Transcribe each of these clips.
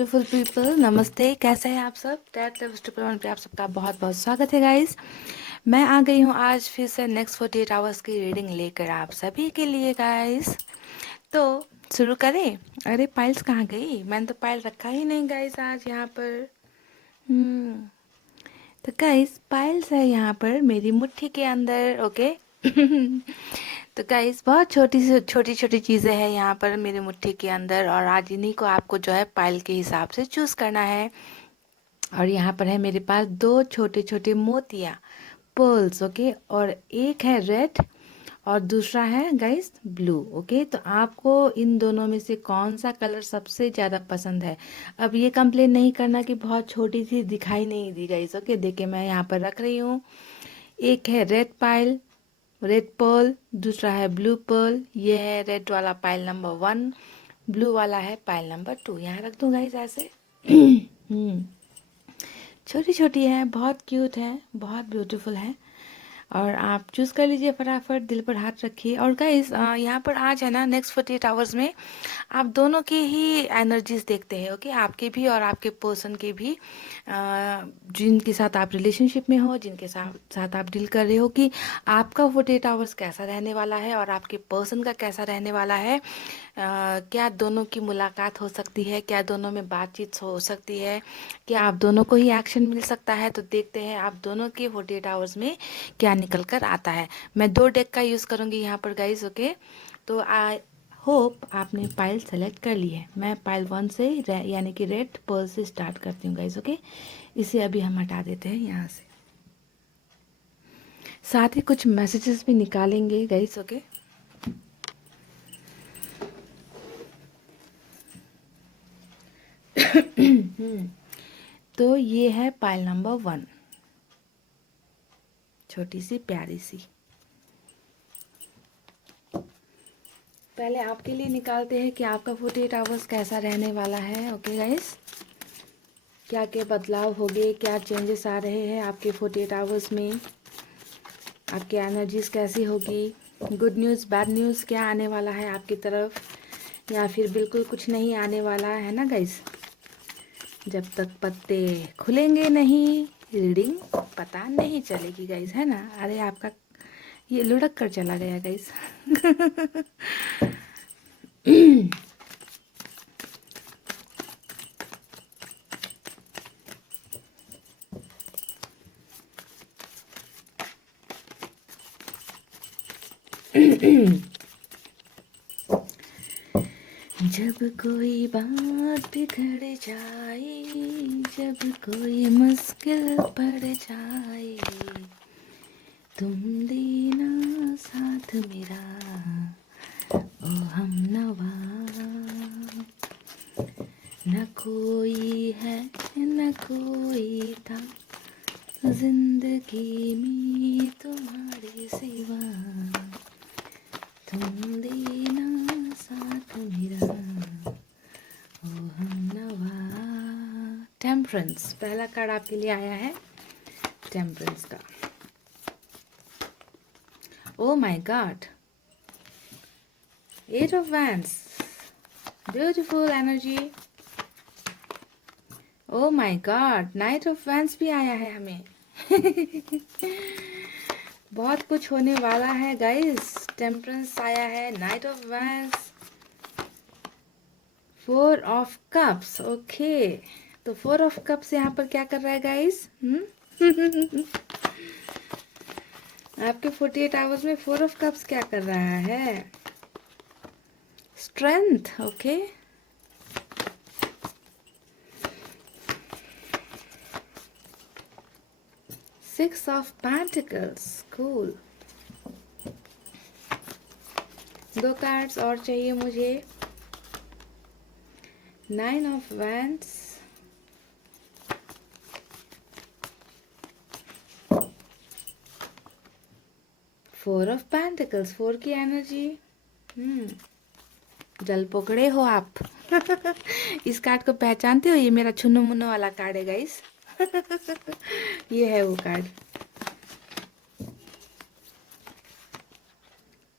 Beautiful people, नमस्ते। कैसे हैं आप सब? टैट ट्रिपल वन पे आप सबका बहुत बहुत स्वागत है गाइस। मैं आ गई हूँ आज फिर से नेक्स्ट 48 आवर्स की रीडिंग लेकर आप सभी के लिए गाइस। तो शुरू करें। अरे पाइल्स कहाँ गई? मैंने तो पाइल रखा ही नहीं गाइस आज यहाँ पर। हम्म तो गाइस पाइल्स है यहाँ पर मेरी मुट्ठी के अंदर। ओके। तो गाइस बहुत छोटी छोटी चीज़ें हैं यहाँ पर मेरी मुट्ठी के अंदर, और आज इन्हीं को आपको जो है पाइल के हिसाब से चूज़ करना है। और यहाँ पर है मेरे पास दो छोटे छोटे मोतिया पर्ल्स। ओके, और एक है रेड और दूसरा है गाइस ब्लू। ओके, तो आपको इन दोनों में से कौन सा कलर सबसे ज़्यादा पसंद है? अब ये कंप्लेन नहीं करना कि बहुत छोटी सी दिखाई नहीं दी गाइस। ओके, देखिए मैं यहाँ पर रख रही हूँ। एक है रेड पाइल, रेड पर्ल, दूसरा है ब्लू पर्ल। ये है रेड वाला पाइल नंबर 1, ब्लू वाला है पाइल नंबर 2। यहाँ रख दूँ गाइस ऐसे। छोटी छोटी है, बहुत क्यूट है, बहुत ब्यूटीफुल है। और आप चूज़ कर लीजिए फटाफट, दिल पर हाथ रखिए। और गाइस यहाँ पर आज है ना नेक्स्ट 48 आवर्स में आप दोनों की ही एनर्जीज देखते हैं। ओके, आपके भी और आपके पर्सन के भी, जिनके साथ आप रिलेशनशिप में हो, जिनके साथ साथ आप डील कर रहे हो, कि आपका 48 आवर्स कैसा रहने वाला है और आपके पर्सन का कैसा रहने वाला है। क्या दोनों की मुलाकात हो सकती है? क्या दोनों में बातचीत हो सकती है? क्या आप दोनों को ही एक्शन मिल सकता है? तो देखते हैं आप दोनों के 48 आवर्स में क्या निकल कर आता है। मैं 2 डेक का यूज़ करूँगी यहाँ पर गाइस। ओके, तो आई होप आपने पाइल सेलेक्ट कर ली है। मैं पाइल 1 से यानी कि रेड पर्ल से स्टार्ट करती हूँ गाइस। ओके, इसे अभी हम हटा देते हैं यहाँ से। साथ ही कुछ मैसेजेस भी निकालेंगे गाइस। ओके, तो ये है पाइल नंबर 1, छोटी सी प्यारी सी। पहले आपके लिए निकालते हैं कि आपका 48 आवर्स कैसा रहने वाला है। ओके गाइस, क्या क्या बदलाव हो गए, क्या चेंजेस आ रहे हैं आपके 48 आवर्स में, आपकी एनर्जीज कैसी होगी, गुड न्यूज़ बैड न्यूज़ क्या आने वाला है आपकी तरफ, या फिर बिल्कुल कुछ नहीं आने वाला है ना गाइस। जब तक पत्ते खुलेंगे नहीं रीडिंग पता नहीं चलेगी गाइस, है ना। अरे आपका ये लुढ़क कर चला गया गाइस। जब कोई बात बिगड़ जाए, जब कोई मुश्किल पड़ जाए, तुम देना साथ मेरा ओ हम नवा। न कोई है न कोई था जिंदगी में तुम्हारे सिवा, तुम देना साथ मेरा ओ हम नवा। टेम्परेंस पहला कार्ड आपके लिए आया है, टेम्परेंस का। Oh my God, 8 of wands, beautiful energy. Oh my God, night of wands भी आया है हमें। बहुत कुछ होने वाला है गाइस। टेम्परेंस आया है, night of wands, 4 of cups. Okay, तो 4 ऑफ कप्स यहाँ पर क्या कर रहा है गाइस? आपके 48 आवर्स में 4 ऑफ कप्स क्या कर रहा है? Strength. Okay, six of pentacles, cool. 2 cards और चाहिए मुझे, 9 ऑफ वैंड्स, 4 ऑफ पेंटिकल्स। 4 की एनर्जी। जल पकड़े हो आप। इस कार्ड को पहचानते हो? ये मेरा छुन्नो मुन्नो वाला कार्ड है गाइस। ये है वो कार्ड।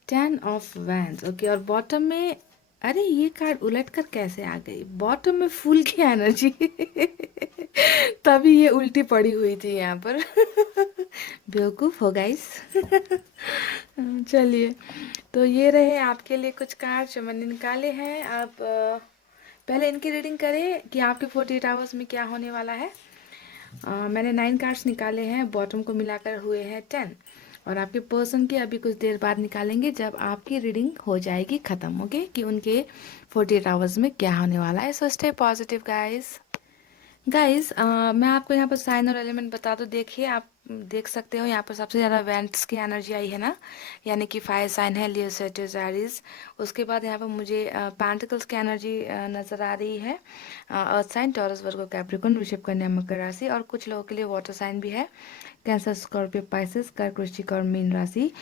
10 of wands. ओके, और बॉटम में अरे ये कार्ड उलट कर कैसे आ गई? बॉटम में फूल की एनर्जी। तभी ये उल्टी पड़ी हुई थी यहाँ पर। बेवकूफ हो गाइस। चलिए, तो ये रहे आपके लिए कुछ कार्ड जो मैंने निकाले हैं। आप पहले इनकी रीडिंग करें कि आपके 48 आवर्स में क्या होने वाला है। मैंने 9 कार्ड्स निकाले हैं, बॉटम को मिलाकर हुए हैं 10। और आपके पर्सन के अभी कुछ देर बाद निकालेंगे जब आपकी रीडिंग हो जाएगी ख़त्म, ओके, कि उनके 48 आवर्स में क्या होने वाला है। So stay positive guys. Guys, मैं आपको यहाँ पर साइन और एलिमेंट बता दूँ। देखिए, आप देख सकते हो यहाँ पर सबसे ज़्यादा वेंट्स की एनर्जी आई है ना, यानी कि फायर साइन है लियो, सेजिटेरियस, एरीज। उसके बाद यहाँ पर मुझे पेंटिकल्स की एनर्जी नज़र आ रही है। अर्थ साइन, टॉरस, वर्गो, कैप्रिकॉर्न, वृषभ, कन्या, मकर राशि। और कुछ लोगों के लिए वाटर साइन भी है, कैंसर, स्कॉर्पियो, पाइसेस, कर्क, वृश्चिक और मीन राशि।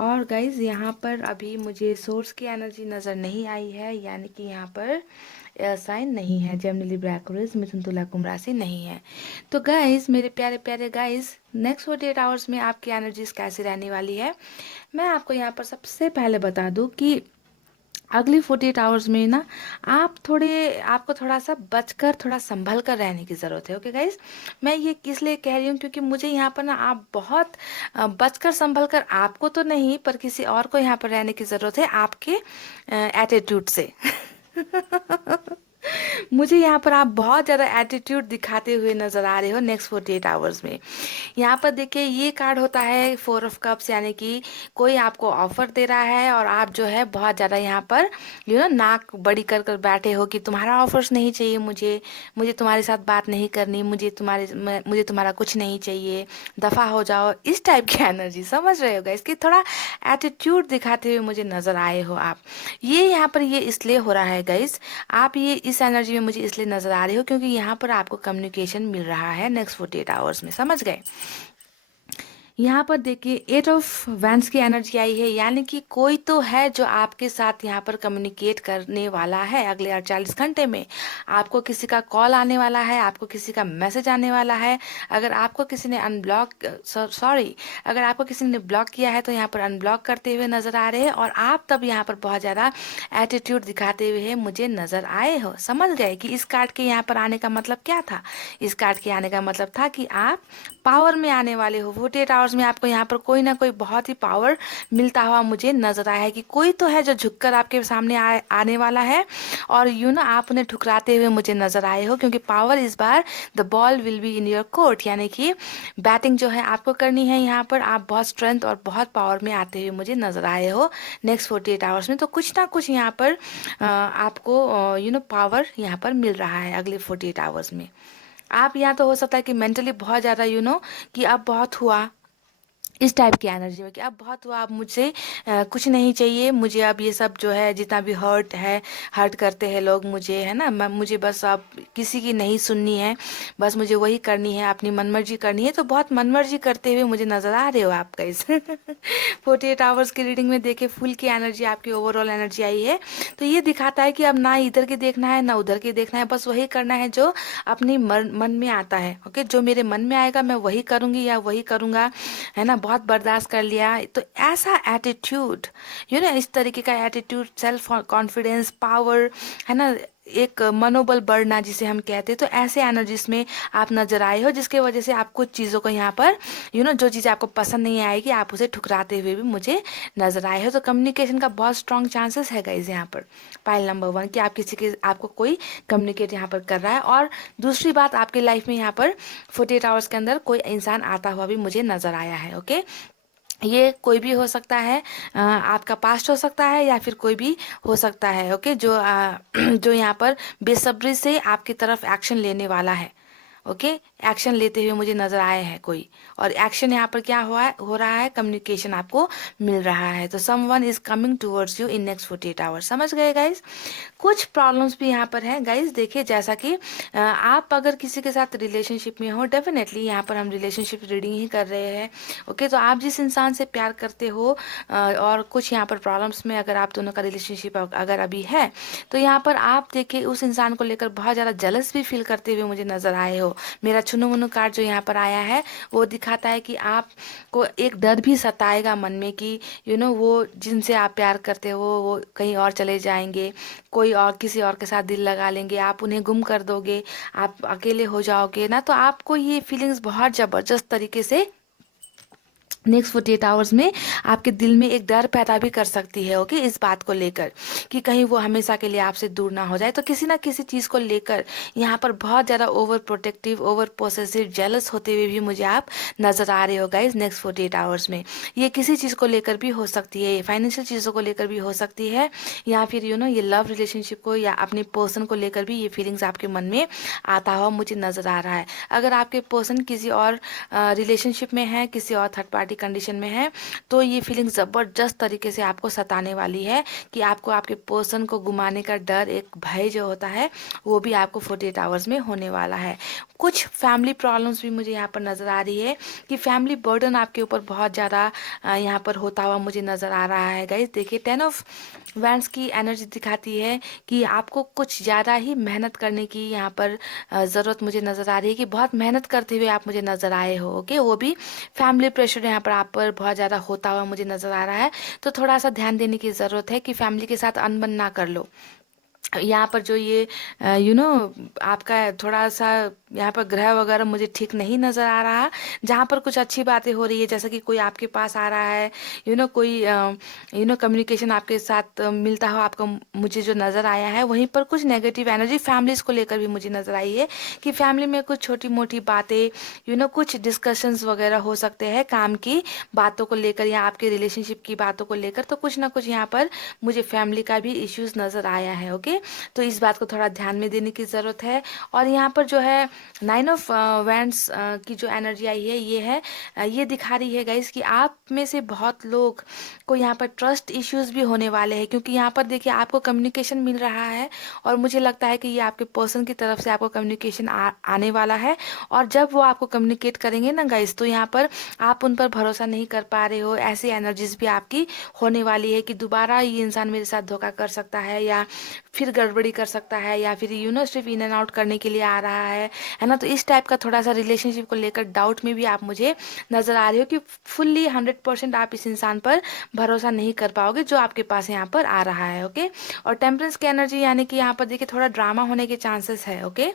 और गाइज यहाँ पर अभी मुझे सोर्स की एनर्जी नज़र नहीं आई है, यानी कि यहाँ पर एयर साइन नहीं है, जेमिनी, लिब्रा, एक्वेरियस, मिथुन, तुला, कुंभ राशि नहीं है। तो गाइज, मेरे प्यारे प्यारे गाइज, नेक्स्ट 48 आवर्स में आपकी एनर्जीज कैसी रहने वाली है, मैं आपको यहाँ पर सबसे पहले बता दूँ कि अगली 48 आवर्स में ना आपको थोड़ा सा बचकर, थोड़ा संभल कर रहने की ज़रूरत है, ओके गाइज। मैं ये किस लिए कह रही हूँ, क्योंकि मुझे यहाँ पर ना आप बहुत बचकर संभल कर, आपको तो नहीं पर किसी और को यहाँ पर रहने की ज़रूरत है आपके एटीट्यूड से। मुझे यहाँ पर आप बहुत ज़्यादा एटीट्यूड दिखाते हुए नज़र आ रहे हो नेक्स्ट 48 आवर्स में। यहाँ पर देखिए, ये कार्ड होता है 4 ऑफ कप्स, यानी कि कोई आपको ऑफर दे रहा है और आप जो है बहुत ज़्यादा यहाँ पर नाक बड़ी कर कर बैठे हो कि तुम्हारा ऑफर्स नहीं चाहिए, मुझे मुझे तुम्हारे साथ बात नहीं करनी, मुझे तुम्हारा कुछ नहीं चाहिए, दफ़ा हो जाओ, इस टाइप की एनर्जी, समझ रहे होगा इसकी। थोड़ा एटीट्यूड दिखाते हुए मुझे नज़र आए हो आप। ये यहाँ पर ये इसलिए हो रहा है गाइस, आप ये इस एनर्जी में मुझे इसलिए नज़र आ रहे हो क्योंकि यहाँ पर आपको कम्युनिकेशन मिल रहा है नेक्स्ट 48 आवर्स में, समझ गए। यहाँ पर देखिए 8 ऑफ वैंड्स की एनर्जी आई है, यानी कि कोई तो है जो आपके साथ यहाँ पर कम्युनिकेट करने वाला है अगले 48 घंटे में। आपको किसी का कॉल आने वाला है, आपको किसी का मैसेज आने वाला है। अगर आपको किसी ने अगर आपको किसी ने ब्लॉक किया है तो यहाँ पर अनब्लॉक करते हुए नज़र आ रहे हैं, और आप तब यहाँ पर बहुत ज़्यादा एटीट्यूड दिखाते हुए मुझे नज़र आए हो। समझ गए कि इस कार्ड के यहाँ पर आने का मतलब क्या था? इस कार्ड के आने का मतलब था कि आप पावर में आने वाले हो। 48 आवर्स में आपको यहाँ पर कोई ना कोई बहुत ही पावर मिलता हुआ मुझे नजर आया है कि कोई तो है जो झुककर आपके सामने आने वाला है, और आप उन्हें ठुकराते हुए मुझे नजर आए हो, क्योंकि पावर इस बार the ball will be in your court, यानी कि बैटिंग जो है आपको करनी है। यहाँ पर आप बहुत स्ट्रेंथ और बहुत पावर में आते हुए मुझे नजर आए हो नेक्स्ट 48 आवर्स में। तो कुछ ना कुछ यहाँ पर आपको पावर यहाँ पर मिल रहा है अगले 48 आवर्स में। आप यहाँ तो हो सकता है कि मेंटली बहुत ज़्यादा कि अब बहुत हुआ, इस टाइप की एनर्जी में कि अब बहुत हुआ, अब मुझसे कुछ नहीं चाहिए, मुझे अब ये सब जो है जितना भी हर्ट करते हैं लोग मुझे, है ना, मुझे बस अब किसी की नहीं सुननी है, बस मुझे वही करनी है, अपनी मनमर्जी करनी है। तो बहुत मनमर्जी करते हुए मुझे नज़र आ रहे हो आप गाइस। 48 आवर्स की रीडिंग में देखे फुल की एनर्जी, आपकी ओवरऑल एनर्जी आई है। तो ये दिखाता है कि अब ना इधर के देखना है ना उधर के देखना है, बस वही करना है जो अपनी मन में आता है, ओके। जो मेरे मन में आएगा मैं वही करूँगी या वही करूँगा, है ना। बहुत बर्दाश्त कर लिया, तो ऐसा एटीट्यूड, इस तरीके का एटीट्यूड, सेल्फ कॉन्फिडेंस, पावर, है ना, एक मनोबल बढ़ना जिसे हम कहते हैं, तो ऐसे एनर्जीज में आप नजर आए हो, जिसके वजह से आप कुछ चीज़ों को यहाँ पर जो चीज़ें आपको पसंद नहीं आएगी आप उसे ठुकराते हुए भी मुझे नजर आए हो। तो कम्युनिकेशन का बहुत स्ट्रॉन्ग चांसेस है गाइज यहाँ पर, पाइल नंबर 1, कि आपको कोई कम्युनिकेट यहाँ पर कर रहा है। और दूसरी बात, आपकी लाइफ में यहाँ पर 48 आवर्स के अंदर कोई इंसान आता हुआ भी मुझे नजर आया है, ओके। ये कोई भी हो सकता है, आपका पास्ट हो सकता है या फिर कोई भी हो सकता है, ओके, जो जो यहाँ पर बेसब्री से आपकी तरफ एक्शन लेने वाला है, ओके। एक्शन लेते हुए मुझे नजर आए हैं कोई, और एक्शन यहाँ पर क्या हो रहा है, कम्युनिकेशन आपको मिल रहा है। तो someone is coming towards you in next 48 hours, समझ गए गाइज। कुछ प्रॉब्लम्स भी यहाँ पर हैं गाइज। देखिए, जैसा कि आप अगर किसी के साथ रिलेशनशिप में हो, डेफिनेटली यहाँ पर हम रिलेशनशिप रीडिंग ही कर रहे हैं, ओके। तो आप जिस इंसान से प्यार करते हो और कुछ यहाँ पर प्रॉब्लम्स में अगर आप दोनों का रिलेशनशिप अगर अभी है, तो यहाँ पर आप देखिए उस इंसान को लेकर बहुत ज़्यादा जलस भी फील करते हुए मुझे नजर आए हो। मेरा सुनो मनो कार्ड जो यहाँ पर आया है वो दिखाता है कि आपको एक डर भी सताएगा मन में कि वो जिनसे आप प्यार करते हो वो कहीं और चले जाएंगे, कोई और किसी और के साथ दिल लगा लेंगे, आप उन्हें गुम कर दोगे, आप अकेले हो जाओगे ना। तो आपको ये फीलिंग्स बहुत ज़बरदस्त तरीके से नेक्स्ट 48 आवर्स में आपके दिल में एक डर पैदा भी कर सकती है, ओके, इस बात को लेकर कि कहीं वो हमेशा के लिए आपसे दूर ना हो जाए। तो किसी ना किसी चीज़ को लेकर यहाँ पर बहुत ज़्यादा over protective, over possessive, jealous होते हुए भी मुझे आप नज़र आ रहे हो गाइज नेक्स्ट 48 आवर्स में। ये किसी चीज़ को लेकर भी हो सकती है, फाइनेंशियल चीज़ों को लेकर भी हो सकती है, या फिर ये लव रिलेशनशिप को या अपने पर्सन को लेकर भी ये फीलिंग्स आपके मन में आता हुआ मुझे नज़र आ रहा है। अगर आपके पर्सन किसी और रिलेशनशिप में है, किसी और थर्ड पार्टी कंडीशन में है, तो ये फीलिंग ज़बरदस्त तरीके से आपको सताने वाली है कि आपको आपके पर्सन को गुमाने का डर, एक भय जो होता है वो भी आपको 48 आवर्स में होने वाला है। कुछ फैमिली प्रॉब्लम्स भी मुझे यहाँ पर नज़र आ रही है कि फैमिली बर्डन आपके ऊपर बहुत ज़्यादा यहाँ पर होता हुआ मुझे नज़र आ रहा है गाइज। देखिए 10 ऑफ वैंड्स की एनर्जी दिखाती है कि आपको कुछ ज़्यादा ही मेहनत करने की यहाँ पर ज़रूरत मुझे नज़र आ रही है, कि बहुत मेहनत करते हुए आप मुझे नज़र आए हो, ओके। वो भी फैमिली प्रेशर यहाँ पर आप पर बहुत ज़्यादा होता हुआ मुझे नज़र आ रहा है। तो थोड़ा सा ध्यान देने की ज़रूरत है कि फैमिली के साथ अनबन ना कर लो। यहाँ पर जो ये आपका थोड़ा सा यहाँ पर ग्रह वगैरह मुझे ठीक नहीं नज़र आ रहा। जहाँ पर कुछ अच्छी बातें हो रही है, जैसे कि कोई आपके पास आ रहा है, कोई कम्युनिकेशन आपके साथ मिलता हो आपको, मुझे जो नज़र आया है। वहीं पर कुछ नेगेटिव एनर्जी फैमिलीज को लेकर भी मुझे नज़र आई है कि फैमिली में कुछ छोटी मोटी बातें, कुछ डिस्कशंस वगैरह हो सकते हैं काम की बातों को लेकर या आपके रिलेशनशिप की बातों को लेकर। तो कुछ ना कुछ यहाँ पर मुझे फैमिली का भी इश्यूज नज़र आया है, ओके। तो इस बात को थोड़ा ध्यान में देने की ज़रूरत है। और यहाँ पर जो है 9 ऑफ वैंड्स की जो एनर्जी आई है ये है, ये दिखा रही है गाइस कि आप में से बहुत लोग को यहाँ पर ट्रस्ट इश्यूज भी होने वाले हैं, क्योंकि यहाँ पर देखिए आपको कम्युनिकेशन मिल रहा है और मुझे लगता है कि ये आपके पर्सन की तरफ से आपको कम्युनिकेशन आने वाला है। और जब वो आपको कम्युनिकेट करेंगे ना गाइस, तो यहाँ पर आप उन पर भरोसा नहीं कर पा रहे हो, ऐसी एनर्जीज भी आपकी होने वाली है कि दोबारा ये इंसान मेरे साथ धोखा कर सकता है या फिर गड़बड़ी कर सकता है, या फिर सिर्फ इन एंड आउट करने के लिए आ रहा है ना। तो इस टाइप का थोड़ा सा रिलेशनशिप को लेकर डाउट में भी आप मुझे नज़र आ रहे हो कि फुल्ली 100% आप इस इंसान पर भरोसा नहीं कर पाओगे जो आपके पास यहाँ पर आ रहा है, ओके। और टेम्परेंस की एनर्जी यानी कि यहाँ पर देखिए थोड़ा ड्रामा होने के चांसेस है, ओके।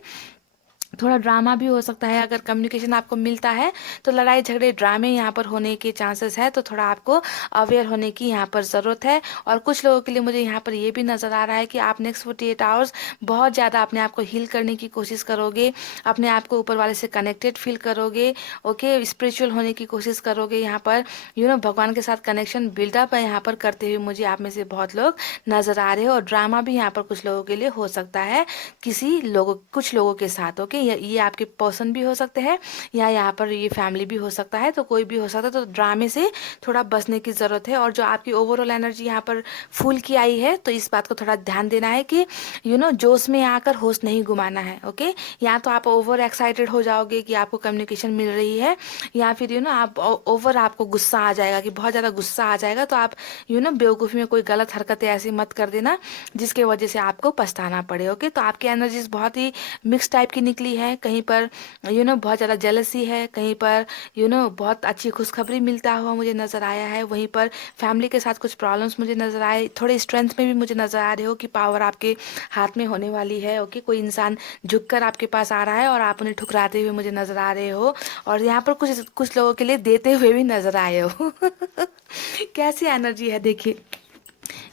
थोड़ा ड्रामा भी हो सकता है। अगर कम्युनिकेशन आपको मिलता है तो लड़ाई झगड़े ड्रामे यहाँ पर होने के चांसेस है, तो थोड़ा आपको अवेयर होने की यहाँ पर ज़रूरत है। और कुछ लोगों के लिए मुझे यहाँ पर ये भी नज़र आ रहा है कि आप नेक्स्ट 48 आवर्स बहुत ज़्यादा अपने आप को हील करने की कोशिश करोगे, अपने आप को ऊपर वाले से कनेक्टेड फील करोगे, ओके, स्पिरिचुअल होने की कोशिश करोगे। यहाँ पर भगवान के साथ कनेक्शन बिल्डअप है यहाँ पर करते हुए मुझे आप में से बहुत लोग नज़र आ रहे हो। और ड्रामा भी यहाँ पर कुछ लोगों के लिए हो सकता है कुछ लोगों के साथ, ओके। ये आपके पर्सन भी हो सकते हैं या यहाँ पर ये फैमिली भी हो सकता है, तो कोई भी हो सकता है। तो ड्रामे से थोड़ा बचने की ज़रूरत है। और जो आपकी ओवरऑल एनर्जी यहाँ पर फुल की आई है, तो इस बात को थोड़ा ध्यान देना है कि जोश में आकर होश नहीं घुमाना है, ओके। या तो आप ओवर एक्साइटेड हो जाओगे कि आपको कम्युनिकेशन मिल रही है, या फिर आप ओवर आपको गुस्सा आ जाएगा कि बहुत ज़्यादा गुस्सा आ जाएगा, तो आप बेवकूफ़ी में कोई गलत हरकतें ऐसी मत कर देना जिसके वजह से आपको पछताना पड़े, ओके। तो आपकी एनर्जीज बहुत ही मिक्स टाइप की निकली है। कहीं पर बहुत ज़्यादा जेलसी है, कहीं पर बहुत अच्छी खुशखबरी मिलता हुआ मुझे नज़र आया है। वहीं पर फैमिली के साथ कुछ प्रॉब्लम्स मुझे नज़र आए, थोड़े स्ट्रेंथ में भी मुझे नज़र आ रहे हो कि पावर आपके हाथ में होने वाली है, ओके। कोई इंसान झुककर आपके पास आ रहा है और आप उन्हें ठुकराते हुए मुझे नज़र आ रहे हो। और यहाँ पर कुछ कुछ लोगों के लिए देते हुए भी नज़र आए हो कैसी एनर्जी है देखिए।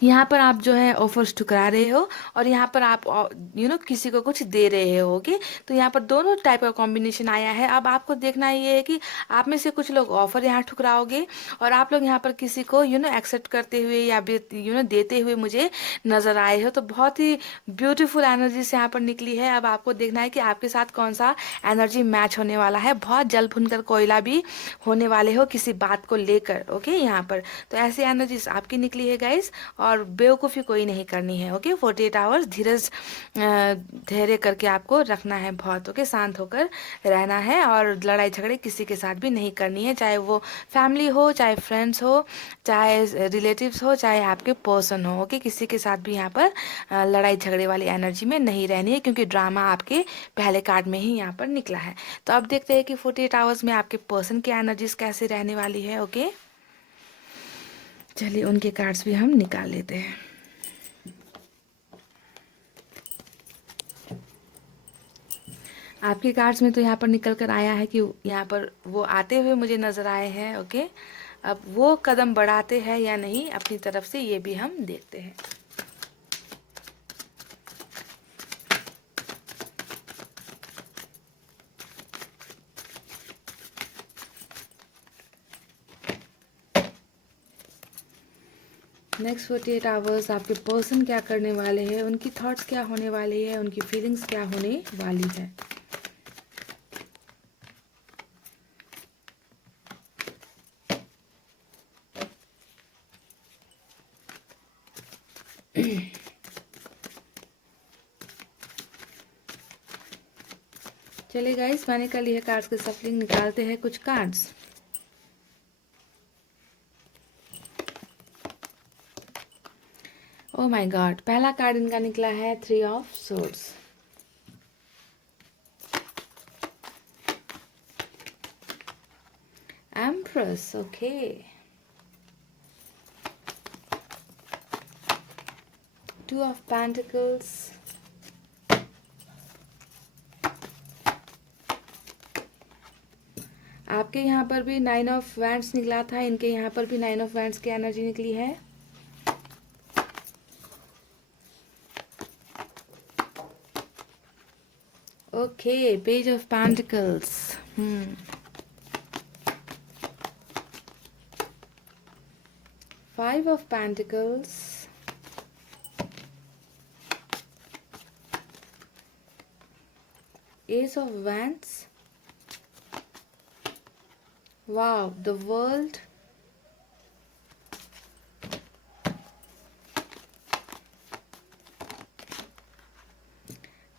यहाँ पर आप जो है ऑफर्स ठुकरा रहे हो और यहाँ पर आप किसी को कुछ दे रहे हो, ओके। तो यहाँ पर दोनों टाइप का कॉम्बिनेशन आया है। अब आपको देखना ये है कि आप में से कुछ लोग ऑफर यहाँ ठुकराओगे और आप लोग यहाँ पर किसी को एक्सेप्ट करते हुए या देते हुए मुझे नज़र आए हो। तो बहुत ही ब्यूटीफुल एनर्जी से यहाँ पर निकली है। अब आपको देखना है कि आपके साथ कौन सा एनर्जी मैच होने वाला है। बहुत जल भुनकर कोयला भी होने वाले हो किसी बात को लेकर, ओके। यहाँ पर तो ऐसी एनर्जीज आपकी निकली है गाइस। और बेवकूफ़ी कोई नहीं करनी है। ओके, 48 आवर्स धीरज धैर्य करके आपको रखना है बहुत। ओके, शांत होकर रहना है और लड़ाई झगड़े किसी के साथ भी नहीं करनी है, चाहे वो फैमिली हो, चाहे फ्रेंड्स हो, चाहे रिलेटिव्स हो, चाहे आपके पर्सन हो। ओके, किसी के साथ भी यहाँ पर लड़ाई झगड़े वाली एनर्जी में नहीं रहनी है, क्योंकि ड्रामा आपके पहले कार्ड में ही यहाँ पर निकला है। तो अब देखते हैं कि 48 आवर्स में आपके पर्सन की एनर्जीज कैसे रहने वाली है। ओके, चलिए उनके कार्ड्स भी हम निकाल लेते हैं। आपके कार्ड्स में तो यहाँ पर निकल कर आया है कि यहाँ पर वो आते हुए मुझे नज़र आए हैं। ओके, अब वो कदम बढ़ाते हैं या नहीं अपनी तरफ से, ये भी हम देखते हैं। नेक्स्ट 48 आवर्स आपके पर्सन क्या करने वाले हैं, उनकी थॉट्स क्या होने वाली है, उनकी फीलिंग्स क्या होने वाली है। चलिए गाइस, मैंने कर ली है कार्ड्स की सफलिंग, निकालते हैं कुछ कार्ड्स। ओ माय गॉड, पहला कार्ड इनका निकला है 3 of swords. Empress, okay. Two of pentacles, आपके यहाँ पर भी 9 ऑफ वैंड्स निकला था, इनके यहाँ पर भी 9 ऑफ वैंड्स की एनर्जी निकली है। Okay, page of pentacles, 5 of pentacles, S of wands, wow, the world,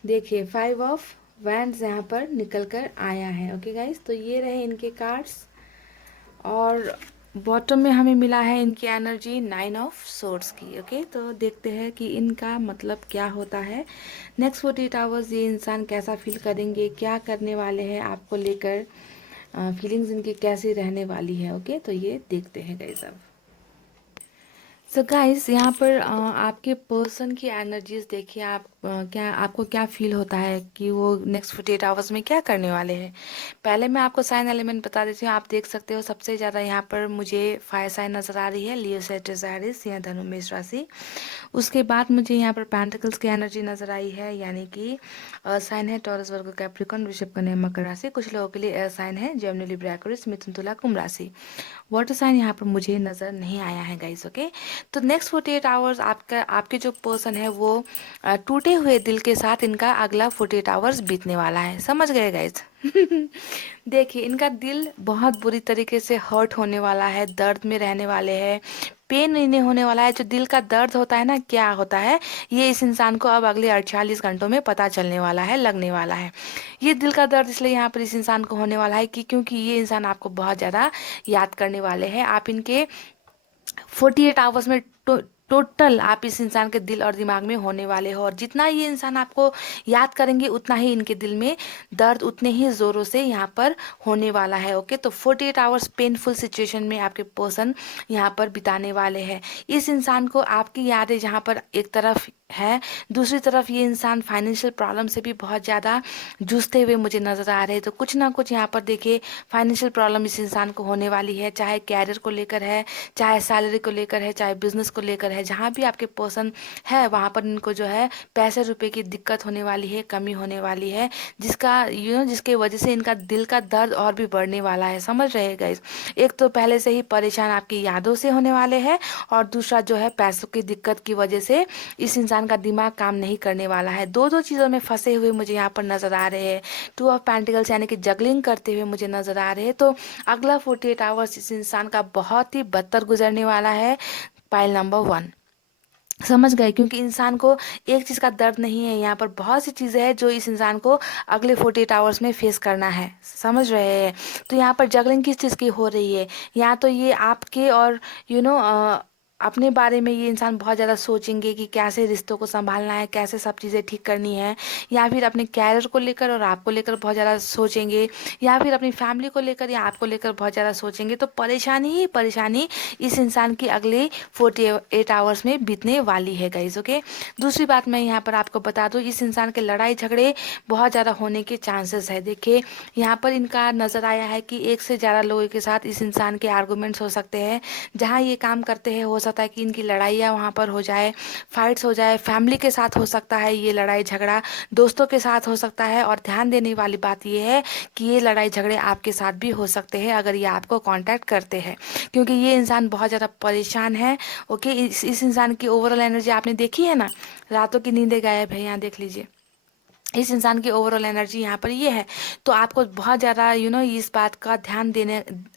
देखिए 5 ऑफ वैंड्स यहाँ पर निकल कर आया है। ओके गाइस, तो ये रहे इनके कार्ड्स और बॉटम में हमें मिला है इनकी एनर्जी 9 ऑफ सोर्ड्स की। ओके, तो देखते हैं कि इनका मतलब क्या होता है। नेक्स्ट 48 आवर्स ये इंसान कैसा फील करेंगे, क्या करने वाले हैं आपको लेकर, फीलिंग्स इनकी कैसी रहने वाली है। ओके, तो ये देखते हैं गाइस अब। सो गाइस, यहाँ पर आपके पर्सन की एनर्जीज देखिए, आप क्या आपको क्या फील होता है कि वो नेक्स्ट 48 आवर्स में क्या करने वाले हैं। पहले मैं आपको साइन एलिमेंट बता देती हूँ। आप देख सकते हो सबसे ज़्यादा यहाँ पर मुझे फायर साइन नज़र आ रही है, लियो, सैजिटेरियस या धनु मेष राशि। उसके बाद मुझे यहाँ पर पेंटिकल्स की एनर्जी नज़र आई है, यानी कि साइन है टॉरस, वर्गो, कैप्रिकॉर्न, वृषभ, कन्या, मकर राशि। कुछ लोगों के लिए एयर साइन है, जेमिनी, लिब्रा, एक्वेरियस, मिथुन, तुला, कुंभ राशि। वाटर साइन यहाँ पर मुझे नज़र नहीं आया है गाइस। ओके, तो नेक्स्ट 48 आवर्स आपके जो पर्सन है वो टूटे हुए दिल के साथ इनका अगला 48 आवर्स बीतने वाला है। समझ गए गाइस? देखिए, इनका दिल बहुत बुरी तरीके से हर्ट होने वाला है, दर्द में रहने वाले हैं, पेन नहीं होने वाला है। जो दिल का दर्द होता है ना, क्या होता है, ये इस इंसान को अब अगले 48 घंटों में पता चलने वाला है, लगने वाला है। ये दिल का दर्द इसलिए यहाँ पर इस इंसान को होने वाला है कि क्योंकि ये इंसान आपको बहुत ज़्यादा याद करने वाले हैं। आप इनके 48 आवर्स में टोटल आप इस इंसान के दिल और दिमाग में होने वाले हो, और जितना ये इंसान आपको याद करेंगे उतना ही इनके दिल में दर्द उतने ही ज़ोरों से यहाँ पर होने वाला है। ओके, तो 48 आवर्स पेनफुल सिचुएशन में आपके पर्सन यहाँ पर बिताने वाले हैं। इस इंसान को आपकी यादें जहाँ पर एक तरफ है, दूसरी तरफ ये इंसान फाइनेंशियल प्रॉब्लम से भी बहुत ज़्यादा जूझते हुए मुझे नज़र आ रहे हैं। तो कुछ ना कुछ यहाँ पर देखिए फाइनेंशियल प्रॉब्लम इस इंसान को होने वाली है, चाहे कैरियर को लेकर है, चाहे सैलरी को लेकर है, चाहे बिजनेस को लेकर है। जहाँ भी आपके पर्सन है वहाँ पर इनको जो है पैसे रुपए की दिक्कत होने वाली है, कमी होने वाली है, जिसका जिसके वजह से इनका दिल का दर्द और भी बढ़ने वाला है। समझ रहे हैं गाइस? एक तो पहले से ही परेशान आपकी यादों से होने वाले हैं, और दूसरा जो है पैसों की दिक्कत की वजह से इस इंसान का दिमाग काम नहीं करने वाला है। दो दो चीज़ों में फंसे हुए मुझे यहाँ पर नज़र आ रहे हैं। 2 ऑफ पेंटिकल्स यानी कि जगलिंग करते हुए मुझे नज़र आ रहे हैं। तो अगला 48 आवर्स इस इंसान का बहुत ही बदतर गुजरने वाला है। Pile number 1। समझ गए, क्योंकि इंसान को एक चीज़ का दर्द नहीं है, यहाँ पर बहुत सी चीज़ें हैं जो इस इंसान को अगले 48 आवर्स में फेस करना है। समझ रहे हैं? तो यहाँ पर जगलिंग किस चीज़ की हो रही है, यहाँ तो ये आपके और यू नो अपने बारे में ये इंसान बहुत ज़्यादा सोचेंगे कि कैसे रिश्तों को संभालना है, कैसे सब चीज़ें ठीक करनी है, या फिर अपने कैरियर को लेकर और आपको लेकर बहुत ज़्यादा सोचेंगे, या फिर अपनी फैमिली को लेकर या आपको लेकर बहुत ज़्यादा सोचेंगे। तो परेशानी ही परेशानी इस इंसान की अगले 48 आवर्स में बीतने वाली है गाइज। ओके, दूसरी बात मैं यहाँ पर आपको बता दूँ, इस इंसान के लड़ाई झगड़े बहुत ज़्यादा होने के चांसेस है। देखिए यहाँ पर इनका नज़र आया है कि एक से ज़्यादा लोगों के साथ इस इंसान के आर्गूमेंट्स हो सकते हैं। जहाँ ये काम करते हैं हो सकता है कि इनकी लड़ाइयाँ वहाँ पर हो जाए, फाइट्स हो जाए, फैमिली के साथ हो सकता है ये लड़ाई झगड़ा, दोस्तों के साथ हो सकता है। और ध्यान देने वाली बात ये है कि ये लड़ाई झगड़े आपके साथ भी हो सकते हैं अगर ये आपको कांटेक्ट करते हैं, क्योंकि ये इंसान बहुत ज़्यादा परेशान है। ओके, इस इंसान की ओवरऑल एनर्जी आपने देखी है ना, रातों की नींदें गायब है, यहाँ देख लीजिए। इस इंसान की ओवरऑल एनर्जी यहाँ पर ये है। तो आपको बहुत ज़्यादा इस बात का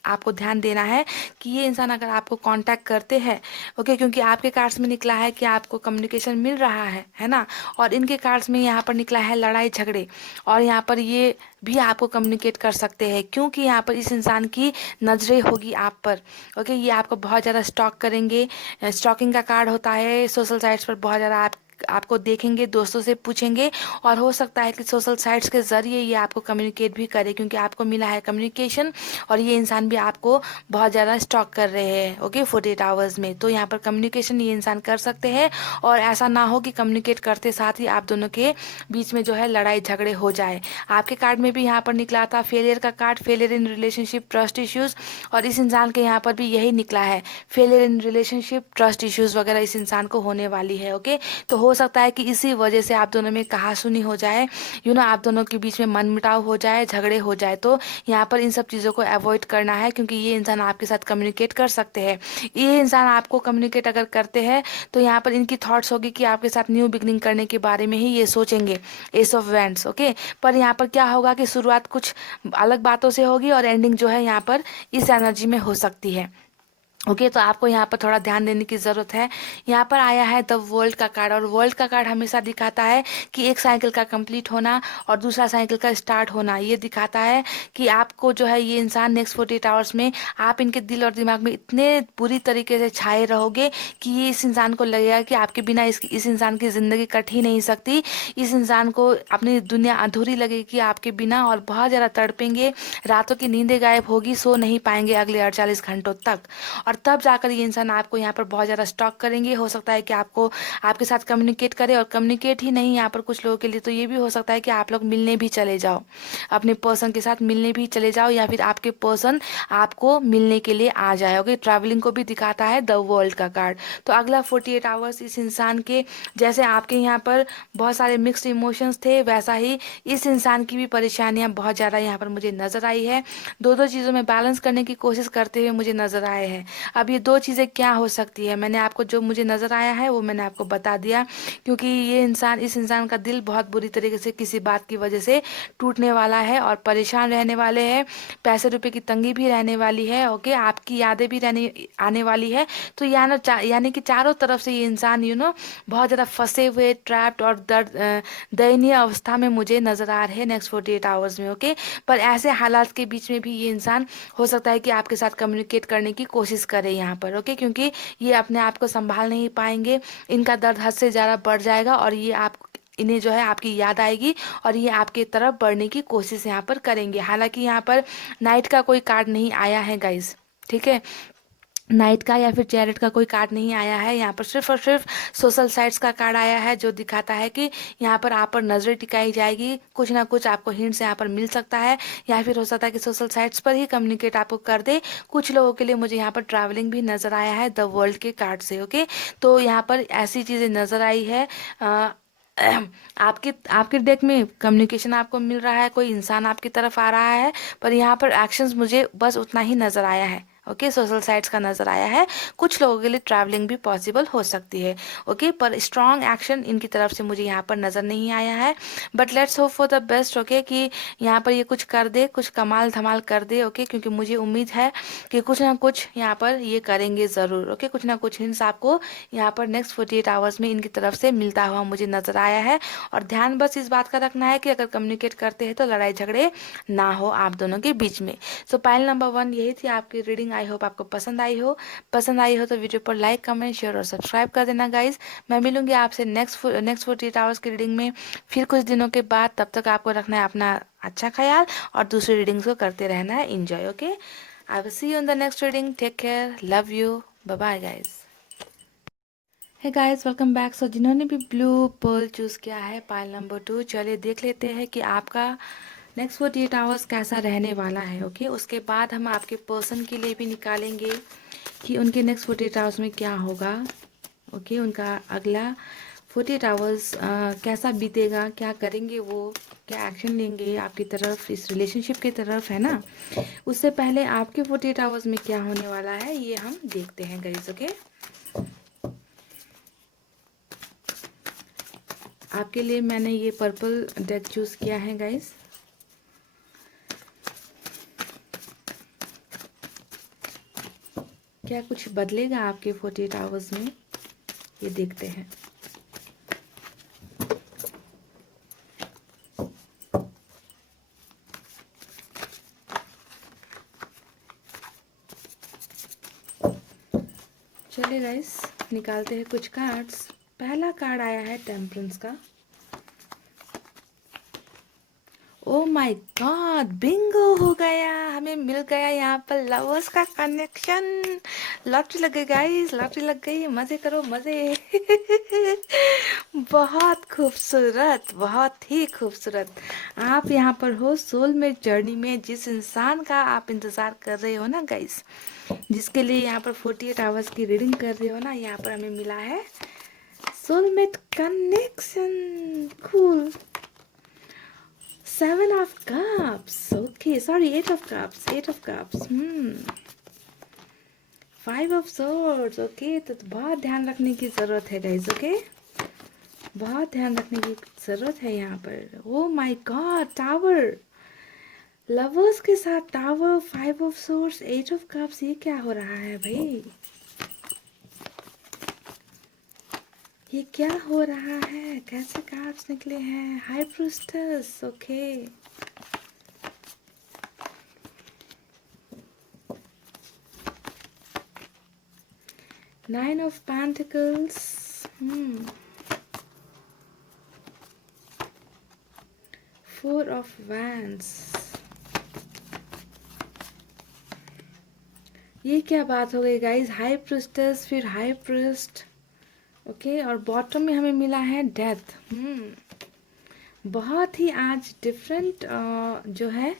आपको ध्यान देना है कि ये इंसान अगर आपको कांटेक्ट करते हैं, ओके, क्योंकि आपके कार्ड्स में निकला है कि आपको कम्युनिकेशन मिल रहा है ना, और इनके कार्ड्स में यहाँ पर निकला है लड़ाई झगड़े, और यहाँ पर ये भी आपको कम्युनिकेट कर सकते हैं, क्योंकि यहाँ पर इस इंसान की नज़रें होगी आप पर। ओके, ये आपको बहुत ज़्यादा स्टॉक करेंगे। स्टॉकिंग का कार्ड होता है, सोशल साइट्स पर बहुत ज़्यादा आपको देखेंगे, दोस्तों से पूछेंगे, और हो सकता है कि सोशल साइट्स के ज़रिए ये आपको कम्युनिकेट भी करे, क्योंकि आपको मिला है कम्युनिकेशन, और ये इंसान भी आपको बहुत ज़्यादा स्टॉक कर रहे हैं। ओके, 48 आवर्स में तो यहाँ पर कम्युनिकेशन ये इंसान कर सकते हैं, और ऐसा ना हो कि कम्युनिकेट करते साथ ही आप दोनों के बीच में जो है लड़ाई झगड़े हो जाए। आपके कार्ड में भी यहाँ पर निकला था फेलियर का card, failure in relationship, trust issues, और इस इंसान के यहाँ पर भी यही निकला है, failure in relationship, trust issues वगैरह इस इंसान को होने वाली है। ओके, तो हो सकता है कि इसी वजह से आप दोनों में कहासुनी हो जाए, आप दोनों के बीच में मनमुटाव हो जाए, झगड़े हो जाए। तो यहाँ पर इन सब चीज़ों को अवॉइड करना है, क्योंकि ये इंसान आपके साथ कम्युनिकेट कर सकते हैं। ये इंसान आपको कम्युनिकेट अगर करते हैं तो यहाँ पर इनकी थॉट्स होगी कि आपके साथ न्यू बिगनिंग करने के बारे में ही ये सोचेंगे, एस ऑफ वैंड्स। ओके, पर यहाँ पर क्या होगा कि शुरुआत कुछ अलग बातों से होगी और एंडिंग जो है यहाँ पर इस एनर्जी में हो सकती है। ओके, तो आपको यहाँ पर थोड़ा ध्यान देने की ज़रूरत है। यहाँ पर आया है द वर्ल्ड का कार्ड, और वर्ल्ड का कार्ड हमेशा दिखाता है कि एक साइकिल का कंप्लीट होना और दूसरा साइकिल का स्टार्ट होना। ये दिखाता है कि आपको जो है ये इंसान नेक्स्ट 48 आवर्स में आप इनके दिल और दिमाग में इतने बुरी तरीके से छाए रहोगे कि ये इस इंसान को लगेगा कि आपके बिना इस इंसान की ज़िंदगी कट ही नहीं सकती। इस इंसान को अपनी दुनिया अधूरी लगेगी आपके बिना, और बहुत ज़्यादा तड़पेंगे, रातों की नींदें गायब होगी, सो नहीं पाएंगे अगले 48 घंटों तक। और तब जाकर ये इंसान आपको यहाँ पर बहुत ज़्यादा स्टॉक करेंगे। हो सकता है कि आपको आपके साथ कम्युनिकेट करे, और कम्युनिकेट ही नहीं, यहाँ पर कुछ लोगों के लिए तो ये भी हो सकता है कि आप लोग मिलने भी चले जाओ, अपने पर्सन के साथ मिलने भी चले जाओ, या फिर आपके पर्सन आपको मिलने के लिए आ जाओगे। ट्रैवलिंग को भी दिखाता है द वर्ल्ड का कार्ड। तो अगला 48 आवर्स इस इंसान के, जैसे आपके यहाँ पर बहुत सारे मिक्स्ड इमोशंस थे, वैसा ही इस इंसान की भी परेशानियाँ बहुत ज़्यादा यहाँ पर मुझे नज़र आई है। दो दो चीज़ों में बैलेंस करने की कोशिश करते हुए मुझे नज़र आए हैं। अब ये दो चीज़ें क्या हो सकती है, मैंने आपको जो मुझे नज़र आया है वो मैंने आपको बता दिया, क्योंकि ये इंसान, इस इंसान का दिल बहुत बुरी तरीके से किसी बात की वजह से टूटने वाला है, और परेशान रहने वाले हैं, पैसे रुपए की तंगी भी रहने वाली है। ओके, आपकी यादें भी रहने आने वाली है। तो यानी कि चारों तरफ से ये इंसान बहुत ज़्यादा फंसे हुए, ट्रैप्ड और दयनीय अवस्था में मुझे नज़र आ रहे हैं नेक्स्ट 48 आवर्स में। ओके, पर ऐसे हालात के बीच में भी ये इंसान हो सकता है कि आपके साथ कम्युनिकेट करने की कोशिश करे यहाँ पर। ओके, क्योंकि ये अपने आप को संभाल नहीं पाएंगे, इनका दर्द हद से ज़्यादा बढ़ जाएगा, और ये आप इन्हें जो है आपकी याद आएगी, और ये आपके तरफ बढ़ने की कोशिश यहाँ पर करेंगे। हालांकि यहाँ पर नाइट का कोई कार्ड नहीं आया है गाइज, ठीक है, नाइट का या फिर चैरिट का कोई कार्ड नहीं आया है। यहाँ पर सिर्फ और सिर्फ सोशल साइट्स का कार्ड आया है, जो दिखाता है कि यहाँ पर आप पर नज़रें टिकाई जाएगी, कुछ ना कुछ आपको हिंट्स यहाँ पर मिल सकता है, या फिर हो सकता है कि सोशल साइट्स पर ही कम्युनिकेट आपको कर दे। कुछ लोगों के लिए मुझे यहाँ पर ट्रैवलिंग भी नज़र आया है द वर्ल्ड के कार्ड से। ओके, तो यहाँ पर ऐसी चीज़ें नज़र आई है। आपके आपके डेक में कम्युनिकेशन आपको मिल रहा है, कोई इंसान आपकी तरफ आ रहा है, पर यहाँ पर एक्शंस मुझे बस उतना ही नज़र आया है। ओके, सोशल साइट्स का नज़र आया है। कुछ लोगों के लिए ट्रैवलिंग भी पॉसिबल हो सकती है। ओके, पर स्ट्रॉन्ग एक्शन इनकी तरफ से मुझे यहाँ पर नज़र नहीं आया है। But let's hope for the best. Okay, कि यहाँ पर ये कुछ कर दे, कुछ कमाल धमाल कर दे। ओके, क्योंकि मुझे उम्मीद है कि कुछ ना कुछ यहाँ पर ये करेंगे ज़रूर। ओके, कुछ ना कुछ हिंट्स आपको यहाँ पर नेक्स्ट 48 आवर्स में इनकी तरफ से मिलता हुआ मुझे नज़र आया है। और ध्यान बस इस बात का रखना है कि अगर कम्युनिकेट करते हैं तो लड़ाई झगड़े ना हो आप दोनों के बीच में। सो पाइल नंबर 1 यही थी आपकी रीडिंग। आई होप आपको पसंद आई हो तो वीडियो पर लाइक, कमेंट, शेयर और सब्सक्राइब कर देना गाइज। मैं मिलूंगी आपसे नेक्स्ट 48 आवर्स की रीडिंग में फिर कुछ दिनों के बाद। तब तक आपको रखना है अपना अच्छा ख्याल और दूसरी रीडिंग्स को करते रहना है enjoy. Okay, I will see you in the next reading. Take care, love you, bye bye guys. Hey guys, welcome back. So जिन्होंने भी ब्लू पर्ल चूज़ किया है पाइल नंबर 2, चलिए देख लेते हैं कि आपका नेक्स्ट 48 आवर्स कैसा रहने वाला है। ओके, उसके बाद हम आपके पर्सन के लिए भी निकालेंगे कि उनके नेक्स्ट 48 आवर्स में क्या होगा। ओके, उनका अगला 48 आवर्स कैसा बीतेगा, क्या करेंगे वो, क्या एक्शन लेंगे आपकी तरफ, इस रिलेशनशिप की तरफ, है ना। उससे पहले आपके 48 आवर्स में क्या होने वाला है ये हम देखते हैं गाइस। ओके, आपके लिए मैंने ये पर्पल डेक चूज़ किया है गाइस। क्या कुछ बदलेगा आपके 48 आवर्स में, ये देखते हैं। चलिए गाइस, निकालते हैं कुछ कार्ड्स। पहला कार्ड आया है टेम्परेंस का। ओ माय गॉड, बिंगो हो गया, हमें मिल गया यहाँ पर लवर्स का कनेक्शन। लॉटरी लग गई गाइस, लॉटरी लग गई। मजे करो मजे। बहुत खूबसूरत, बहुत ही खूबसूरत। आप यहाँ पर हो सोलमेट जर्नी में, जिस इंसान का आप इंतजार कर रहे हो ना गाइस, जिसके लिए यहाँ पर 48 आवर्स की रीडिंग कर रहे हो ना, यहाँ पर हमें मिला है soulmate connection. Cool. 7 of cups. Okay, sorry, 8 of cups. 8 of cups. 5 of swords. Okay, तो बहुत ध्यान रखने की ज़रूरत है गाइज। ओके, बहुत ध्यान रखने की ज़रूरत है यहाँ पर। Oh my God, tower. Lovers के साथ tower, 5 of swords, 8 of cups। ये क्या हो रहा है भाई, ये क्या हो रहा है, कैसे कार्ड्स निकले हैं। High priestess. Okay, Nine of Pentacles. 4 of Wands. ये क्या बात हो गई गाइज, हाई प्रीस्टेस फिर हाई प्रीस्ट। ओके, और बॉटम में हमें मिला है डेथ। बहुत ही आज डिफरेंट जो है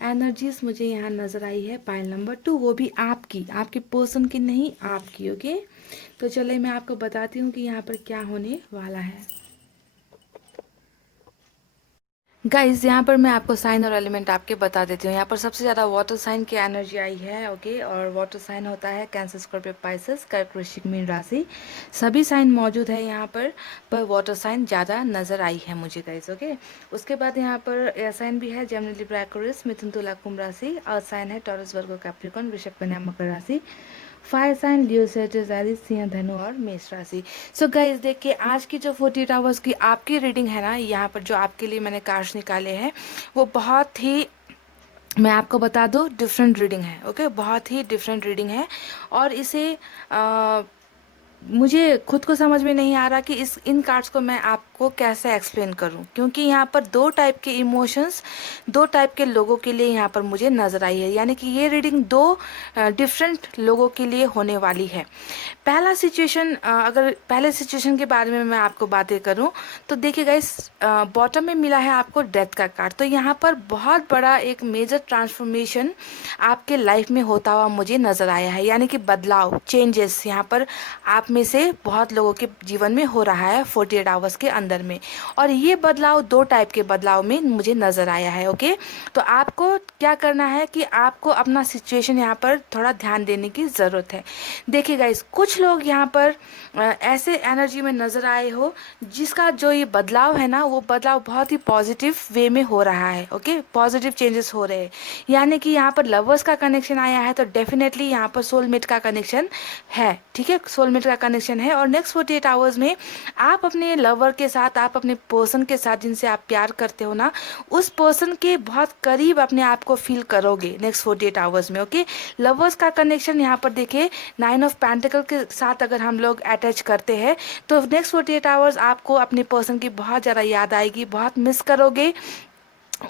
एनर्जीज मुझे यहाँ नज़र आई है पाइल नंबर 2, वो भी आपकी, आपके पर्सन की नहीं, आपकी। ओके, तो चलिए मैं आपको बताती हूँ कि यहाँ पर क्या होने वाला है। गाइज, यहाँ पर मैं आपको साइन और एलिमेंट आपके बता देती हूँ। यहाँ पर सबसे ज़्यादा वाटर साइन की एनर्जी आई है। ओके, और वाटर साइन होता है कैंसर, स्कॉर्पियो, पाइसेस, कर्क, वृश्चिक, मीन राशि। सभी साइन मौजूद है यहाँ पर वाटर साइन ज़्यादा नज़र आई है मुझे गाइज। ओके, उसके बाद यहाँ पर एयर साइन भी है, जेमिनी, लिब्रा, एक्वेरियस, मिथुन, तुला, कुंभ राशि। अर्थ साइन है टॉरस, वर्गो, कैप्रिकॉर्न, वृषभ, कन्या, मकर राशि। फायर साइन लियो, सेजिटेरियस, सिंह, धनु और मेष राशि। सो गाइस, देखिए आज की जो 48 आवर्स की आपकी रीडिंग है ना, यहाँ पर जो आपके लिए मैंने कार्ड्स निकाले हैं वो बहुत ही, मैं आपको बता दूँ, डिफरेंट रीडिंग है। ओके, बहुत ही डिफरेंट रीडिंग है। और इसे मुझे खुद को समझ में नहीं आ रहा कि इन कार्ड्स को मैं आपको कैसे एक्सप्लेन करूं, क्योंकि यहाँ पर दो टाइप के इमोशंस, दो टाइप के लोगों के लिए यहाँ पर मुझे नज़र आई है। यानी कि ये रीडिंग दो डिफरेंट लोगों के लिए होने वाली है। पहला सिचुएशन, अगर पहले सिचुएशन के बारे में मैं आपको बातें करूं तो देखिए गाइस, बॉटम में मिला है आपको डेथ का कार्ड। तो यहाँ पर बहुत बड़ा एक मेजर ट्रांसफॉर्मेशन आपके लाइफ में होता हुआ मुझे नज़र आया है, यानी कि बदलाव, चेंजेस यहाँ पर आप आप में से बहुत लोगों के जीवन में हो रहा है 48 आवर्स के अंदर में। और ये बदलाव दो टाइप के बदलाव में मुझे नज़र आया है। ओके, तो आपको क्या करना है कि आपको अपना सिचुएशन यहाँ पर थोड़ा ध्यान देने की ज़रूरत है। देखिए गाइस, कुछ लोग यहाँ पर ऐसे एनर्जी में नज़र आए हो जिसका जो ये बदलाव है ना, वो बदलाव बहुत ही पॉजिटिव वे में हो रहा है। ओके, पॉजिटिव चेंजेस हो रहे हैं, यानी कि यहाँ पर लवर्स का कनेक्शन आया है तो डेफिनेटली यहाँ पर सोलमेट का कनेक्शन है। ठीक है, सोलमेट का कनेक्शन है। और नेक्स्ट 48 आवर्स में आप अपने लवर के साथ, आप अपने पर्सन के साथ जिनसे आप प्यार करते हो ना, उस पर्सन के बहुत करीब अपने आप को फील करोगे नेक्स्ट 48 आवर्स में। ओके, लवर्स का कनेक्शन यहाँ पर देखिए 9 ऑफ पेंटिकल के साथ अगर हम लोग अटैच करते हैं तो नेक्स्ट 48 आवर्स आपको अपने पर्सन की बहुत ज़्यादा याद आएगी, बहुत मिस करोगे,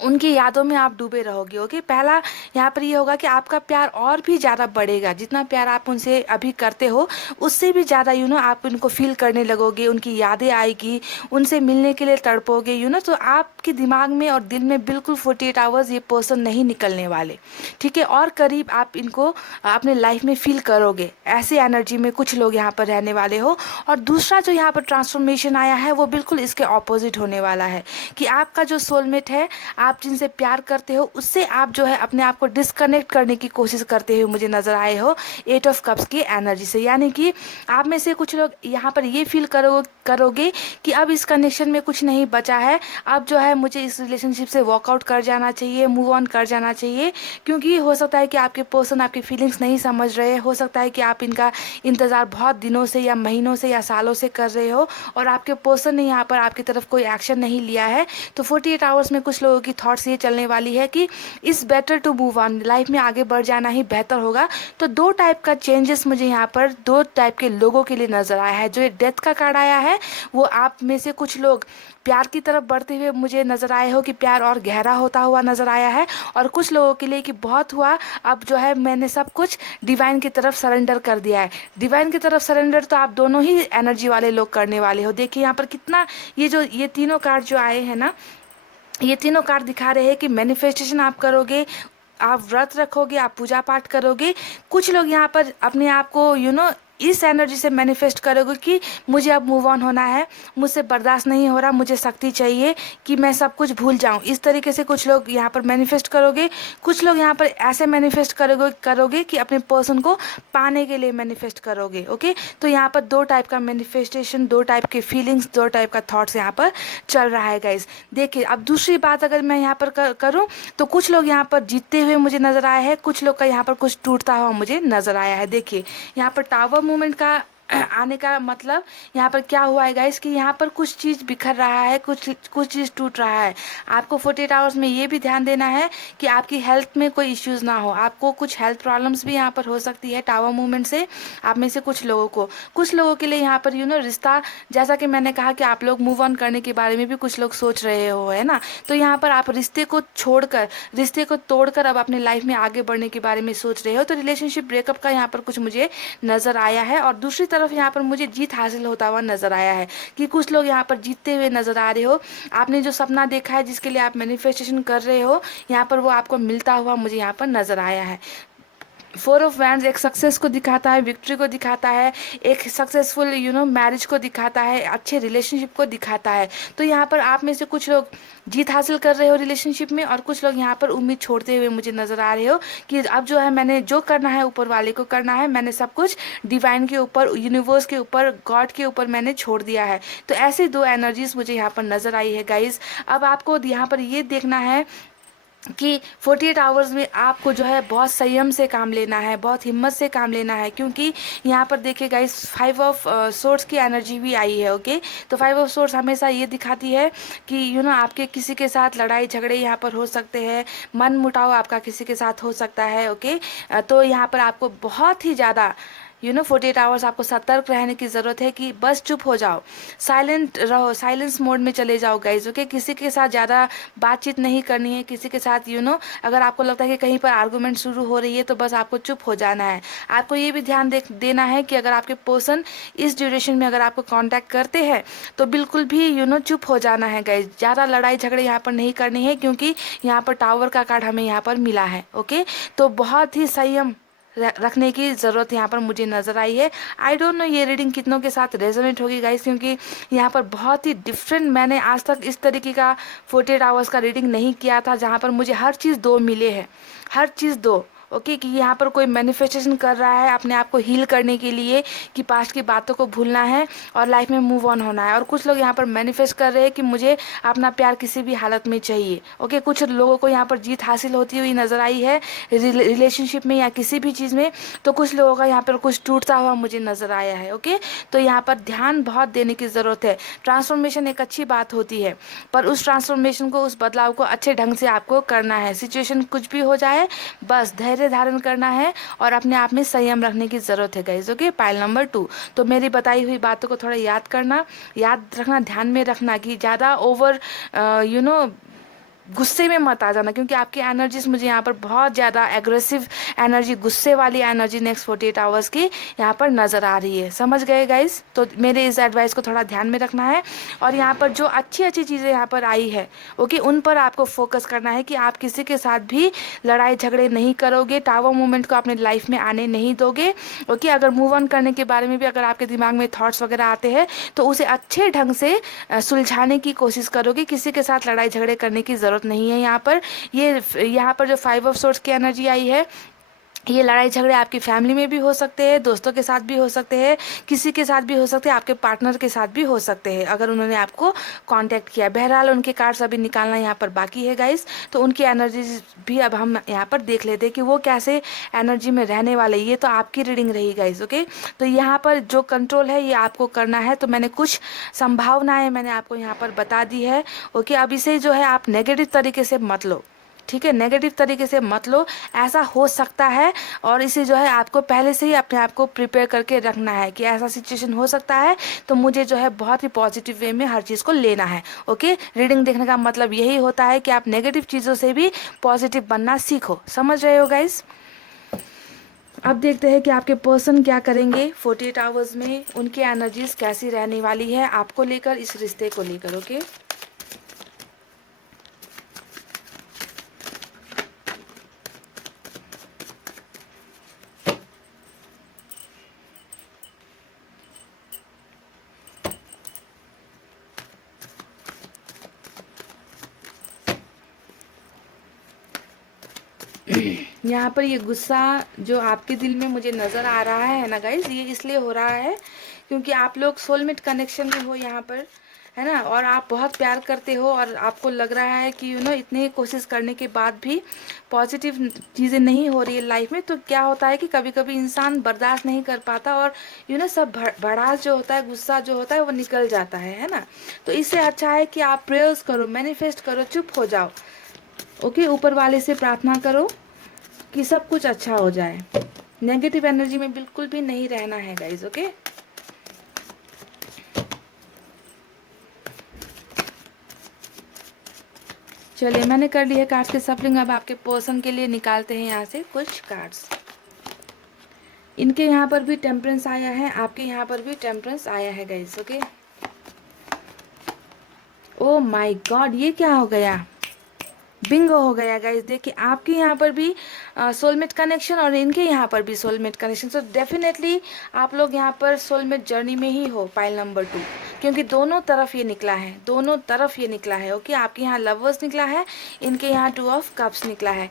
उनकी यादों में आप डूबे रहोगे। ओके, पहला यहाँ पर ये होगा कि आपका प्यार और भी ज़्यादा बढ़ेगा, जितना प्यार आप उनसे अभी करते हो उससे भी ज़्यादा आप उनको फील करने लगोगे, उनकी यादें आएगी, उनसे मिलने के लिए तड़पोगे तो आपके दिमाग में और दिल में बिल्कुल 48 आवर्स ये पर्सन नहीं निकलने वाले। ठीक है, और करीब आप इनको अपने लाइफ में फील करोगे, ऐसे एनर्जी में कुछ लोग यहाँ पर रहने वाले हो। और दूसरा जो यहाँ पर ट्रांसफॉर्मेशन आया है वो बिल्कुल इसके ऑपोजिट होने वाला है कि आपका जो सोलमेट है, आप जिनसे प्यार करते हो उससे आप जो है अपने आप को डिस्कनेक्ट करने की कोशिश करते हुए मुझे नज़र आए हो 8 ऑफ कप्स की एनर्जी से। यानी कि आप में से कुछ लोग यहाँ पर ये फील करोगे कि अब इस कनेक्शन में कुछ नहीं बचा है, अब जो है मुझे इस रिलेशनशिप से वॉकआउट कर जाना चाहिए, मूव ऑन कर जाना चाहिए। क्योंकि हो सकता है कि आपके पर्सन आपकी फीलिंग्स नहीं समझ रहे, हो सकता है कि आप इनका इंतज़ार बहुत दिनों से या महीनों से या सालों से कर रहे हो और आपके पर्सन ने यहाँ पर आपकी तरफ कोई एक्शन नहीं लिया है। तो 48 आवर्स में कुछ लोगों की थॉट्स ये चलने वाली है कि it's better to move on, life में आगे बढ़ जाना ही बेहतर होगा। तो दो टाइप का चेंजेस मुझे यहाँ पर दो टाइप के लोगों के लिए नज़र आया है। जो ये डेथ का कार्ड आया है वो आप में से कुछ लोग प्यार की तरफ बढ़ते हुए मुझे नज़र आए हो कि प्यार और गहरा होता हुआ नज़र आया है। और कुछ लोगों के लिए कि बहुत हुआ, अब जो है मैंने सब कुछ डिवाइन की तरफ सरेंडर कर दिया है। डिवाइन की तरफ सरेंडर तो आप दोनों ही एनर्जी वाले लोग करने वाले हो। देखिए यहाँ पर कितना ये तीनों कार्ड जो आए हैं ना, ये तीनों कार्ड दिखा रहे हैं कि मैनिफेस्टेशन आप करोगे, आप व्रत रखोगे, आप पूजा पाठ करोगे। कुछ लोग यहाँ पर अपने आप को इस एनर्जी से मैनिफेस्ट करोगे कि मुझे अब मूव ऑन होना है, मुझसे बर्दाश्त नहीं हो रहा, मुझे शक्ति चाहिए कि मैं सब कुछ भूल जाऊं। इस तरीके से कुछ लोग यहाँ पर मैनिफेस्ट करोगे। कुछ लोग यहाँ पर ऐसे मैनिफेस्ट करोगे कि अपने पर्सन को पाने के लिए मैनिफेस्ट करोगे। ओके, तो यहाँ पर दो टाइप का मैनिफेस्टेशन, दो टाइप के फीलिंग्स, दो टाइप का थॉट्स यहाँ पर चल रहा है गाइज। देखिए अब दूसरी बात अगर मैं यहाँ पर करूँ तो कुछ लोग यहाँ पर जीतते हुए मुझे नज़र आए हैं, कुछ लोग का यहाँ पर कुछ टूटता हुआ मुझे नज़र आया है। देखिए यहाँ पर टावर मूवमेंट का आने का मतलब यहाँ पर क्या हुआ है गाइस कि यहाँ पर कुछ चीज़ बिखर रहा है, कुछ चीज़ टूट रहा है। आपको 48 आवर्स में ये भी ध्यान देना है कि आपकी हेल्थ में कोई इश्यूज़ ना हो। आपको कुछ हेल्थ प्रॉब्लम्स भी यहाँ पर हो सकती है टावर मूवमेंट से। आप में से कुछ लोगों के लिए यहाँ पर रिश्ता, जैसा कि मैंने कहा कि आप लोग मूव ऑन करने के बारे में भी कुछ लोग सोच रहे हो, है ना। तो यहाँ पर आप रिश्ते को छोड़कर, रिश्ते को तोड़कर अब अपने लाइफ में आगे बढ़ने के बारे में सोच रहे हो। तो रिलेशनशिप ब्रेकअप का यहाँ पर कुछ मुझे नज़र आया है। और दूसरी तरफ यहाँ पर मुझे जीत हासिल होता हुआ नजर आया है कि कुछ लोग यहाँ पर जीतते हुए नजर आ रहे हो। आपने जो सपना देखा है, जिसके लिए आप मैनिफेस्टेशन कर रहे हो, यहाँ पर वो आपको मिलता हुआ मुझे यहाँ पर नजर आया है। 4 ऑफ वैंड्स एक सक्सेस को दिखाता है, विक्ट्री को दिखाता है, एक सक्सेसफुल मैरिज को दिखाता है, अच्छे रिलेशनशिप को दिखाता है। तो यहाँ पर आप में से कुछ लोग जीत हासिल कर रहे हो रिलेशनशिप में, और कुछ लोग यहाँ पर उम्मीद छोड़ते हुए मुझे नज़र आ रहे हो कि अब जो है मैंने जो करना है ऊपर वाले को करना है, मैंने सब कुछ डिवाइन के ऊपर, यूनिवर्स के ऊपर, गॉड के ऊपर मैंने छोड़ दिया है। तो ऐसे दो एनर्जीज मुझे यहाँ पर नज़र आई है गाइज। अब आपको यहाँ पर ये देखना है कि 48 आवर्स में आपको जो है बहुत संयम से काम लेना है, बहुत हिम्मत से काम लेना है। क्योंकि यहाँ पर देखिए गाइस 5 ऑफ सोर्ड्स की एनर्जी भी आई है। ओके, तो 5 ऑफ सोर्ड्स हमेशा ये दिखाती है कि आपके किसी के साथ लड़ाई झगड़े यहाँ पर हो सकते हैं, मन मुटाव आपका किसी के साथ हो सकता है। ओके, तो यहाँ पर आपको बहुत ही ज़्यादा 48 आवर्स आपको सतर्क रहने की ज़रूरत है कि बस चुप हो जाओ, साइलेंट रहो, साइलेंस मोड में चले जाओ गाइज। ओके, किसी के साथ ज़्यादा बातचीत नहीं करनी है, किसी के साथ अगर आपको लगता है कि कहीं पर आर्गूमेंट शुरू हो रही है तो बस आपको चुप हो जाना है। आपको ये भी ध्यान देना है कि अगर आपके पर्सन इस ड्यूरेशन में अगर आपको कॉन्टैक्ट करते हैं तो बिल्कुल भी चुप हो जाना है गाइज। ज़्यादा लड़ाई झगड़े यहाँ पर नहीं करनी है, क्योंकि यहाँ पर टावर का कार्ड हमें यहाँ पर मिला है। ओके, तो बहुत ही संयम रखने की ज़रूरत यहाँ पर मुझे नज़र आई है। आई डोंट नो ये रीडिंग कितनों के साथ रेजोनेट होगी गाइस, क्योंकि यहाँ पर बहुत ही डिफरेंट, मैंने आज तक इस तरीके का 48 आवर्स का रीडिंग नहीं किया था जहाँ पर मुझे हर चीज़ दो मिले हैं, हर चीज़ दो। ओके कि यहाँ पर कोई मैनिफेस्टेशन कर रहा है अपने आप को हील करने के लिए, कि पास्ट की बातों को भूलना है और लाइफ में मूव ऑन होना है। और कुछ लोग यहाँ पर मैनिफेस्ट कर रहे हैं कि मुझे अपना प्यार किसी भी हालत में चाहिए। ओके कुछ लोगों को यहाँ पर जीत हासिल होती हुई नज़र आई है रिलेशनशिप में या किसी भी चीज़ में, तो कुछ लोगों का यहाँ पर कुछ टूटता हुआ मुझे नज़र आया है। ओके तो यहाँ पर ध्यान बहुत देने की ज़रूरत है। ट्रांसफॉर्मेशन एक अच्छी बात होती है, पर उस ट्रांसफॉर्मेशन को, उस बदलाव को अच्छे ढंग से आपको करना है। सिचुएशन कुछ भी हो जाए, बस धैर्य धारण करना है और अपने आप में संयम रखने की ज़रूरत है गाइज। ओके पाइल नंबर 2, तो मेरी बताई हुई बातों को थोड़ा याद करना, याद रखना, ध्यान में रखना कि ज़्यादा ओवर गुस्से में मत आ जाना, क्योंकि आपकी एनर्जीज मुझे यहाँ पर बहुत ज़्यादा एग्रेसिव एनर्जी, गुस्से वाली एनर्जी नेक्स्ट 48 आवर्स की यहाँ पर नज़र आ रही है। समझ गए गाइस? तो मेरे इस एडवाइस को थोड़ा ध्यान में रखना है और यहाँ पर जो अच्छी अच्छी चीज़ें यहाँ पर आई है, ओके उन पर आपको फोकस करना है कि आप किसी के साथ भी लड़ाई झगड़े नहीं करोगे, टावर मूवमेंट को अपने लाइफ में आने नहीं दोगे। ओके अगर मूव ऑन करने के बारे में भी अगर आपके दिमाग में थॉट्स वगैरह आते हैं तो उसे अच्छे ढंग से सुलझाने की कोशिश करोगे। किसी के साथ लड़ाई झगड़े करने की ज़रूरत नहीं है। यहाँ पर यहाँ पर जो 5 ऑफ सोर्ड्स की एनर्जी आई है, ये लड़ाई झगड़े आपकी फैमिली में भी हो सकते हैं, दोस्तों के साथ भी हो सकते हैं, किसी के साथ भी हो सकते हैं, आपके पार्टनर के साथ भी हो सकते हैं अगर उन्होंने आपको कांटेक्ट किया। बहरहाल उनके कार्ड्स अभी निकालना यहाँ पर बाकी है गाइस, तो उनकी एनर्जीज भी अब हम यहाँ पर देख लेते हैं कि वो कैसे एनर्जी में रहने वाले। ये तो आपकी रीडिंग रही गाइस। ओके तो यहाँ पर जो कंट्रोल है ये आपको करना है। तो मैंने कुछ संभावनाएं मैंने आपको यहाँ पर बता दी है। ओके अब इसे जो है आप नेगेटिव तरीके से मत लो, ठीक है, नेगेटिव तरीके से मत लो, ऐसा हो सकता है। और इसे जो है आपको पहले से ही अपने आप को प्रिपेयर करके रखना है कि ऐसा सिचुएशन हो सकता है, तो मुझे जो है बहुत ही पॉजिटिव वे में हर चीज़ को लेना है। ओके रीडिंग देखने का मतलब यही होता है कि आप नेगेटिव चीज़ों से भी पॉजिटिव बनना सीखो। समझ रहे हो गाइस? अब देखते हैं कि आपके पर्सन क्या करेंगे 48 आवर्स में, उनकी एनर्जीज कैसी रहने वाली है आपको लेकर, इस रिश्ते को लेकर। ओके यहाँ पर ये गुस्सा जो आपके दिल में मुझे नज़र आ रहा है ना गाइज, ये इसलिए हो रहा है क्योंकि आप लोग सोलमेट कनेक्शन में हो यहाँ पर, है ना, और आप बहुत प्यार करते हो और आपको लग रहा है कि इतनी कोशिश करने के बाद भी पॉजिटिव चीज़ें नहीं हो रही है लाइफ में। तो क्या होता है कि कभी कभी इंसान बर्दाश्त नहीं कर पाता और सब भड़ास जो होता है, गुस्सा जो होता है वो निकल जाता है ना। तो इससे अच्छा है कि आप प्रेयर्स करो, मैनिफेस्ट करो, चुप हो जाओ। ओके ऊपर वाले से प्रार्थना करो कि सब कुछ अच्छा हो जाए। नेगेटिव एनर्जी में बिल्कुल भी नहीं रहना है गाइज। ओके चलिए मैंने कर ली है कार्ड्स की सफलिंग। अब आपके पर्सन के लिए निकालते हैं यहाँ से कुछ कार्ड्स। इनके यहाँ पर भी टेम्परेंस आया है, आपके यहाँ पर भी टेम्परेंस आया है guys. Okay oh my God, ये क्या हो गया? बिंगो हो गया गाइज। देखिए आपके यहाँ पर भी सोलमेट कनेक्शन और इनके यहाँ पर भी सोलमेट कनेक्शन। तो डेफिनेटली आप लोग यहाँ पर सोलमेट जर्नी में ही हो, पाइल नंबर 2, क्योंकि दोनों तरफ ये निकला है, दोनों तरफ ये निकला है। ओके आपके यहाँ लवर्स निकला है, इनके यहाँ 2 ऑफ कप्स निकला है।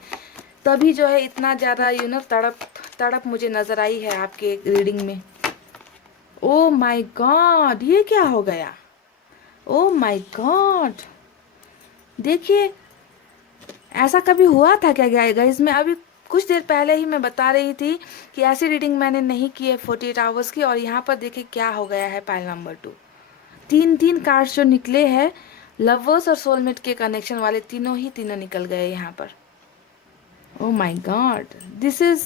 तभी जो है इतना ज़्यादा तड़प तड़प मुझे नज़र आई है आपके रीडिंग में। ओ माई गॉड, ये क्या हो गया? ओ माई गॉड, देखिए ऐसा कभी हुआ था क्या गाइस? मैं अभी कुछ देर पहले ही मैं बता रही थी कि ऐसी रीडिंग मैंने नहीं की है 48 आवर्स की, और यहाँ पर देखिए क्या हो गया है पाइल नंबर 2। 3 कार्ड्स जो निकले हैं लवर्स और सोलमेट के कनेक्शन वाले, तीनों ही तीनों निकल गए यहाँ पर। Oh my God, this is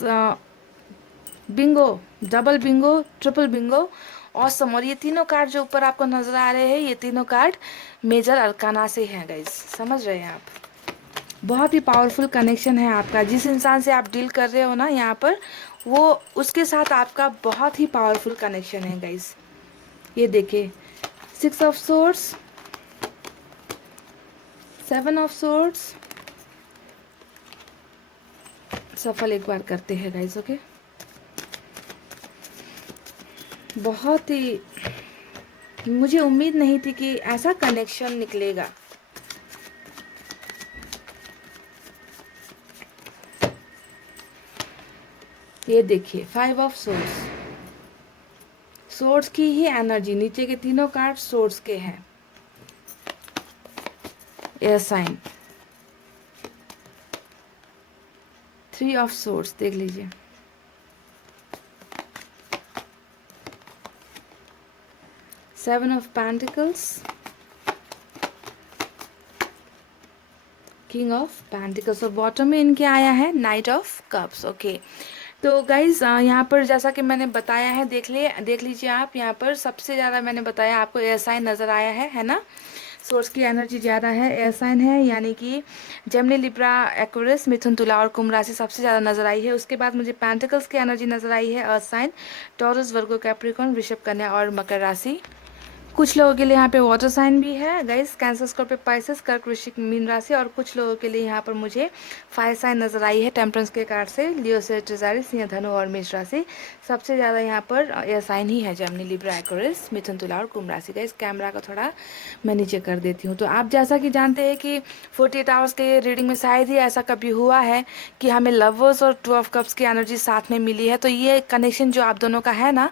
Bingo, double Bingo, triple Bingo, awesome. और ये तीनों कार्ड जो ऊपर आपको नजर आ रहे हैं, ये तीनों कार्ड मेजर अरकाना से हैं गाइस। समझ रहे हैं आप? बहुत ही पावरफुल कनेक्शन है आपका। जिस इंसान से आप डील कर रहे हो ना यहाँ पर, वो उसके साथ आपका बहुत ही पावरफुल कनेक्शन है गाइस। ये देखिए 6 ऑफ सोर्ड्स, 7 ऑफ सोर्ड्स। सफल एक बार करते हैं गाइस। ओके बहुत ही, मुझे उम्मीद नहीं थी कि ऐसा कनेक्शन निकलेगा। ये देखिए 5 ऑफ सोर्स, सोर्स की ही एनर्जी, नीचे के तीनों कार्ड सोर्स के हैं। एयर साइन, 3 ऑफ सोर्स देख लीजिए, seven of pentacles, king of pentacles, और बॉटम में इनके आया है नाइट ऑफ कप्स। ओके, तो गाइज यहाँ पर जैसा कि मैंने बताया है, देख लीजिए आप, यहाँ पर सबसे ज़्यादा मैंने बताया आपको एयर साइन नज़र आया है ना। सोर्स की एनर्जी ज़्यादा है, एयर साइन है, यानी कि जेमिनी, लिब्रा, एक्वेरियस, मिथुन, तुला और कुंभ राशि सबसे ज़्यादा नजर आई है। उसके बाद मुझे पेंटिकल्स की एनर्जी नजर आई है, अर्थ साइन, टॉरस, वर्गो, कैप्रिकॉर्न, वृषभ, कन्या और मकर राशि। कुछ लोगों के लिए यहाँ पे वाटर साइन भी है गाइस, कैंसर, स्कॉर्पियो, पाइसेस, कर्क, वृश्चिक, मीन राशि, और कुछ लोगों के लिए यहाँ पर मुझे फायर साइन नजर आई है टेम्परेंस के कार्ड से, लियो, सेजिटेरियस, सिंह, धनु और मेष राशि। सबसे ज़्यादा यहाँ पर एयर साइन ही है, जेमिनी, लिब्रा, एक्वेरियस, मिथुन, तुला और कुंभ राशि। गाइस कैमरा को थोड़ा मैं नीचे कर देती हूँ। तो आप जैसा कि जानते हैं कि 48 आवर्स के रीडिंग में शायद ही ऐसा कभी हुआ है कि हमें लवर्स और 2 ऑफ कप्स की एनर्जी साथ में मिली है। तो ये कनेक्शन जो आप दोनों का है ना,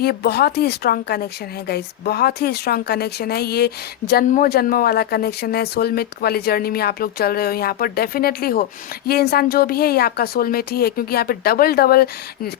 ये बहुत ही स्ट्रांग कनेक्शन है गाइस, बहुत ही स्ट्रांग कनेक्शन है। ये जन्मों जन्मों वाला कनेक्शन है, सोलमेट वाली जर्नी में आप लोग चल रहे हो यहाँ पर, डेफिनेटली हो। ये इंसान जो भी है ये आपका सोलमेट ही है, क्योंकि यहाँ पे डबल डबल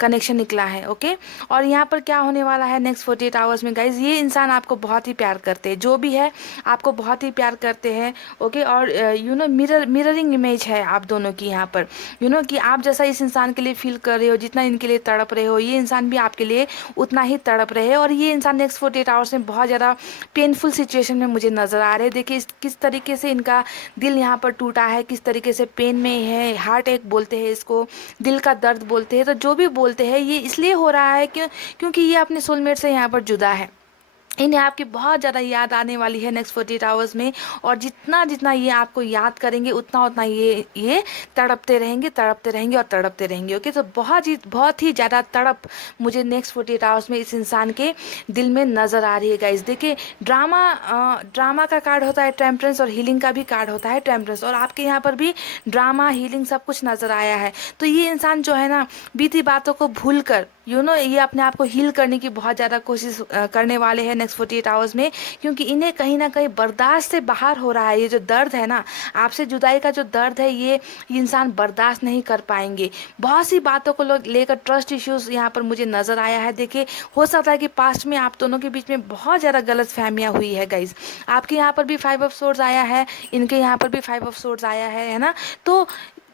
कनेक्शन निकला है। ओके, और यहाँ पर क्या होने वाला है नेक्स्ट 48 आवर्स में गाइज, ये इंसान आपको बहुत ही प्यार करते हैं, जो भी है आपको बहुत ही प्यार करते हैं। ओके, और मिररिंग इमेज है आप दोनों की यहाँ पर, कि आप जैसा इस इंसान के लिए फील कर रहे हो, जितना इनके लिए तड़प रहे हो, ये इंसान भी आपके लिए उतना ही तड़प रहे हैं। और ये इंसान नेक्स्ट 48 आवर्स में बहुत ज़्यादा पेनफुल सिचुएशन में मुझे नज़र आ रहे हैं। देखिए किस तरीके से इनका दिल यहाँ पर टूटा है, किस तरीके से पेन में है, हार्ट एक बोलते हैं इसको, दिल का दर्द बोलते हैं। तो जो भी बोलते हैं ये इसलिए हो रहा है क्योंकि ये अपने सोलमेट से यहाँ पर जुदा है। इन्हें आपकी बहुत ज़्यादा याद आने वाली है नेक्स्ट 48 आवर्स में, और जितना जितना ये आपको याद करेंगे उतना उतना ये तड़पते रहेंगे, तड़पते रहेंगे और तड़पते रहेंगे। ओके, तो बहुत ही ज़्यादा तड़प मुझे नेक्स्ट 48 आवर्स में इस इंसान के दिल में नज़र आ रही है गाइस। देखिए ड्रामा का कार्ड होता है टेम्परेंस, और हीलिंग का भी कार्ड होता है टेम्परेंस, और आपके यहाँ पर भी ड्रामा, हीलिंग सब कुछ नज़र आया है। तो ये इंसान जो है ना, बीती बातों को भूल कर ये अपने आप को हील करने की बहुत ज़्यादा कोशिश करने वाले हैं नेक्स्ट 48 आवर्स में, क्योंकि इन्हें कहीं ना कहीं बर्दाश्त से बाहर हो रहा है। ये जो दर्द है ना, आपसे जुदाई का जो दर्द है, ये इंसान बर्दाश्त नहीं कर पाएंगे। बहुत सी बातों को लेकर ट्रस्ट इश्यूज यहाँ पर मुझे नज़र आया है। देखिए हो सकता है कि पास्ट में आप दोनों के बीच में बहुत ज़्यादा गलत फहमियाँ हुई है गाइज। आपके यहाँ पर भी 5 ऑफ सोर्ड्स आया है, इनके यहाँ पर भी 5 ऑफ सोर्ड्स आया है ना। तो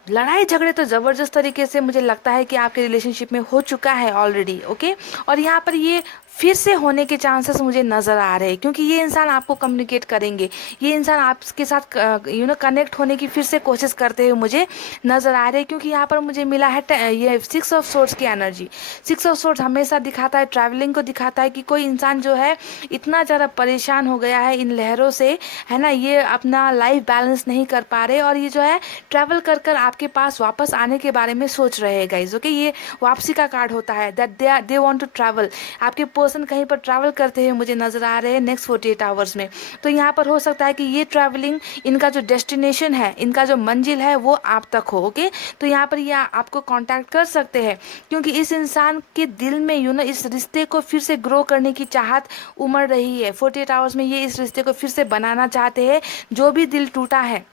लड़ाई झगड़े तो ज़बरदस्त तरीके से मुझे लगता है कि आपके रिलेशनशिप में हो चुका है ऑलरेडी। ओके, और यहाँ पर ये फिर से होने के चांसेस मुझे नज़र आ रहे हैं, क्योंकि ये इंसान आपको कम्युनिकेट करेंगे, ये इंसान आपके साथ कनेक्ट होने की फिर से कोशिश करते हुए मुझे नज़र आ रहे हैं। क्योंकि यहाँ पर मुझे मिला है ये 6 ऑफ सोर्ड्स की एनर्जी। 6 ऑफ सोर्ड्स हमेशा दिखाता है ट्रैवलिंग को, दिखाता है कि कोई इंसान जो है इतना ज़्यादा परेशान हो गया है इन लहरों से, है ना, ये अपना लाइफ बैलेंस नहीं कर पा रहे, और ये जो है ट्रैवल कर कर आपके पास वापस आने के बारे में सोच रहे हैं गाइज। ओके, ये वापसी का कार्ड होता है, that they want to travel. आपके पर्सन कहीं पर ट्रैवल करते हुए मुझे नजर आ रहे हैं नेक्स्ट 48 आवर्स में। तो यहाँ पर हो सकता है कि ये ट्रैवलिंग, इनका जो डेस्टिनेशन है, इनका जो मंजिल है, वो आप तक हो। ओके, तो यहाँ पर ये आपको कांटेक्ट कर सकते हैं, क्योंकि इस इंसान के दिल में इस रिश्ते को फिर से ग्रो करने की चाहत उमड़ रही है। 48 आवर्स में ये इस रिश्ते को फिर से बनाना चाहते हैं। जो भी दिल टूटा है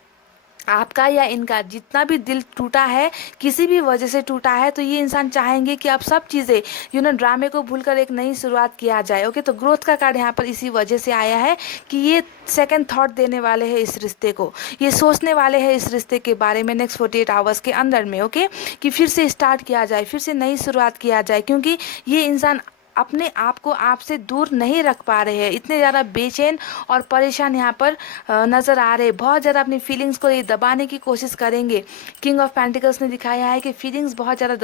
आपका या इनका, जितना भी दिल टूटा है, किसी भी वजह से टूटा है, तो ये इंसान चाहेंगे कि अब सब चीज़ें ड्रामे को भूलकर एक नई शुरुआत किया जाए। ओके, तो ग्रोथ का कार्ड यहाँ पर इसी वजह से आया है कि ये सेकंड थॉट देने वाले हैं इस रिश्ते को, ये सोचने वाले हैं इस रिश्ते के बारे में नेक्स्ट 48 आवर्स के अंदर में। ओके, कि फिर से स्टार्ट किया जाए, फिर से नई शुरुआत किया जाए, क्योंकि ये इंसान अपने आप को आपसे दूर नहीं रख पा रहे हैं, इतने ज़्यादा बेचैन और परेशान यहाँ पर नज़र आ रहे हैं। बहुत ज़्यादा अपनी फीलिंग्स को ये दबाने की कोशिश करेंगे। किंग ऑफ पेंटिकल्स ने दिखाया है कि फीलिंग्स बहुत ज़्यादा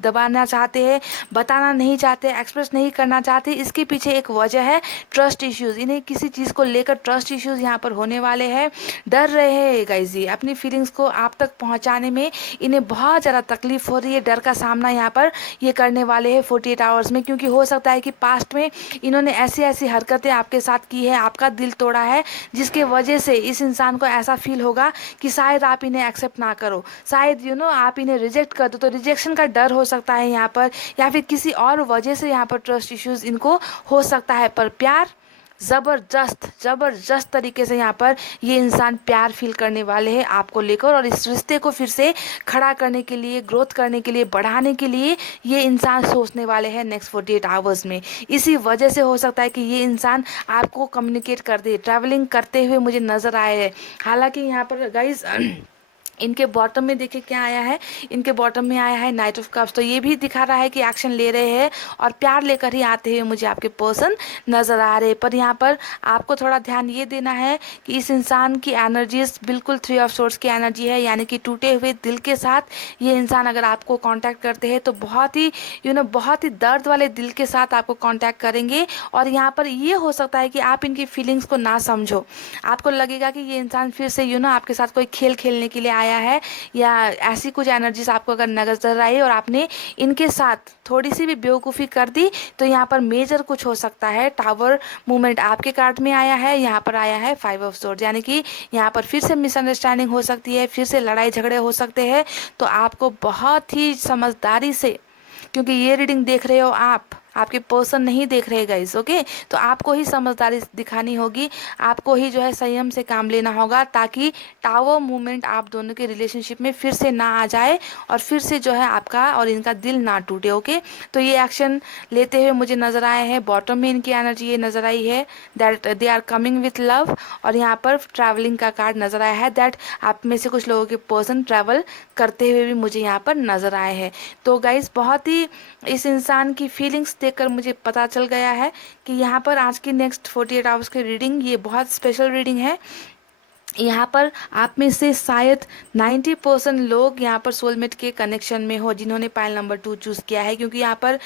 दबाना चाहते हैं, बताना नहीं चाहते, एक्सप्रेस नहीं करना चाहते। इसके पीछे एक वजह है ट्रस्ट इश्यूज़। इन्हें किसी चीज़ को लेकर ट्रस्ट इश्यूज़ यहाँ पर होने वाले हैं, डर रहे हैं गाइस। जी, अपनी फीलिंग्स को आप तक पहुँचाने में इन्हें बहुत ज़्यादा तकलीफ हो रही है, डर का सामना यहाँ पर ये करने वाले हैं 48 आवर्स में, क्योंकि हो सकता सकता है कि पास्ट में इन्होंने ऐसी ऐसी हरकतें आपके साथ की है, आपका दिल तोड़ा है, जिसके वजह से इस इंसान को ऐसा फील होगा कि शायद आप इन्हें एक्सेप्ट ना करो, शायद आप इन्हें रिजेक्ट कर दो। तो रिजेक्शन का डर हो सकता है यहाँ पर, या फिर किसी और वजह से यहाँ पर ट्रस्ट इश्यूज इनको हो सकता है। पर प्यार ज़बरदस्त ज़बरदस्त तरीके से यहाँ पर ये इंसान प्यार फील करने वाले हैं आपको लेकर, और इस रिश्ते को फिर से खड़ा करने के लिए, ग्रोथ करने के लिए, बढ़ाने के लिए ये इंसान सोचने वाले हैं नेक्स्ट 48 आवर्स में। इसी वजह से हो सकता है कि ये इंसान आपको कम्युनिकेट कर दे, ट्रैवलिंग करते हुए मुझे नज़र आए हैं। हालांकि यहाँ पर गाइस इनके बॉटम में देखिए क्या आया है, इनके बॉटम में आया है नाइट ऑफ कप्स। तो ये भी दिखा रहा है कि एक्शन ले रहे हैं और प्यार लेकर ही आते हुए मुझे आपके पर्सन नज़र आ रहे हैं। पर यहाँ पर आपको थोड़ा ध्यान ये देना है कि इस इंसान की एनर्जीज बिल्कुल 3 ऑफ सोर्स की एनर्जी है, यानी कि टूटे हुए दिल के साथ ये इंसान अगर आपको कांटेक्ट करते हैं तो बहुत ही बहुत ही दर्द वाले दिल के साथ आपको कांटेक्ट करेंगे। और यहाँ पर ये हो सकता है कि आप इनकी फीलिंग्स को ना समझो, आपको लगेगा कि ये इंसान फिर से आपके साथ कोई खेल खेलने के लिए आया है, या ऐसी कुछ एनर्जीज आपको अगर नजर आई और आपने इनके साथ थोड़ी सी भी बेवकूफ़ी कर दी, तो यहाँ पर मेजर कुछ हो सकता है। टावर मूवमेंट आपके कार्ड में आया है, यहाँ पर आया है 5 ऑफ सोर्ड्स, यानी कि यहाँ पर फिर से मिसअंडरस्टैंडिंग हो सकती है, फिर से लड़ाई झगड़े हो सकते हैं। तो आपको बहुत ही समझदारी से, क्योंकि ये रीडिंग देख रहे हो आप, आपके पर्सन नहीं देख रहे गाइस, ओके, तो आपको ही समझदारी दिखानी होगी, आपको ही संयम से काम लेना होगा, ताकि टावर मूवमेंट आप दोनों के रिलेशनशिप में फिर से ना आ जाए और फिर से आपका और इनका दिल ना टूटे। ओके, तो ये एक्शन लेते हुए मुझे नज़र आए हैं। बॉटम में इनकी एनर्जी ये नज़र आई है that they are coming with love, और यहाँ पर ट्रैवलिंग का कार्ड नज़र आया है दैट आप में से कुछ लोगों के पर्सन ट्रैवल करते हुए भी मुझे यहाँ पर नज़र आए हैं। तो गाइस बहुत ही इस इंसान की फीलिंग्स देखकर मुझे पता चल गया है कि यहाँ पर आज की नेक्स्ट 48 आवर्स की रीडिंग ये बहुत स्पेशल रीडिंग है। यहाँ पर आप में से शायद 90% लोग यहाँ पर सोलमेट के कनेक्शन में हो, जिन्होंने पाइल नंबर 2 चूज़ किया है, क्योंकि यहाँ पर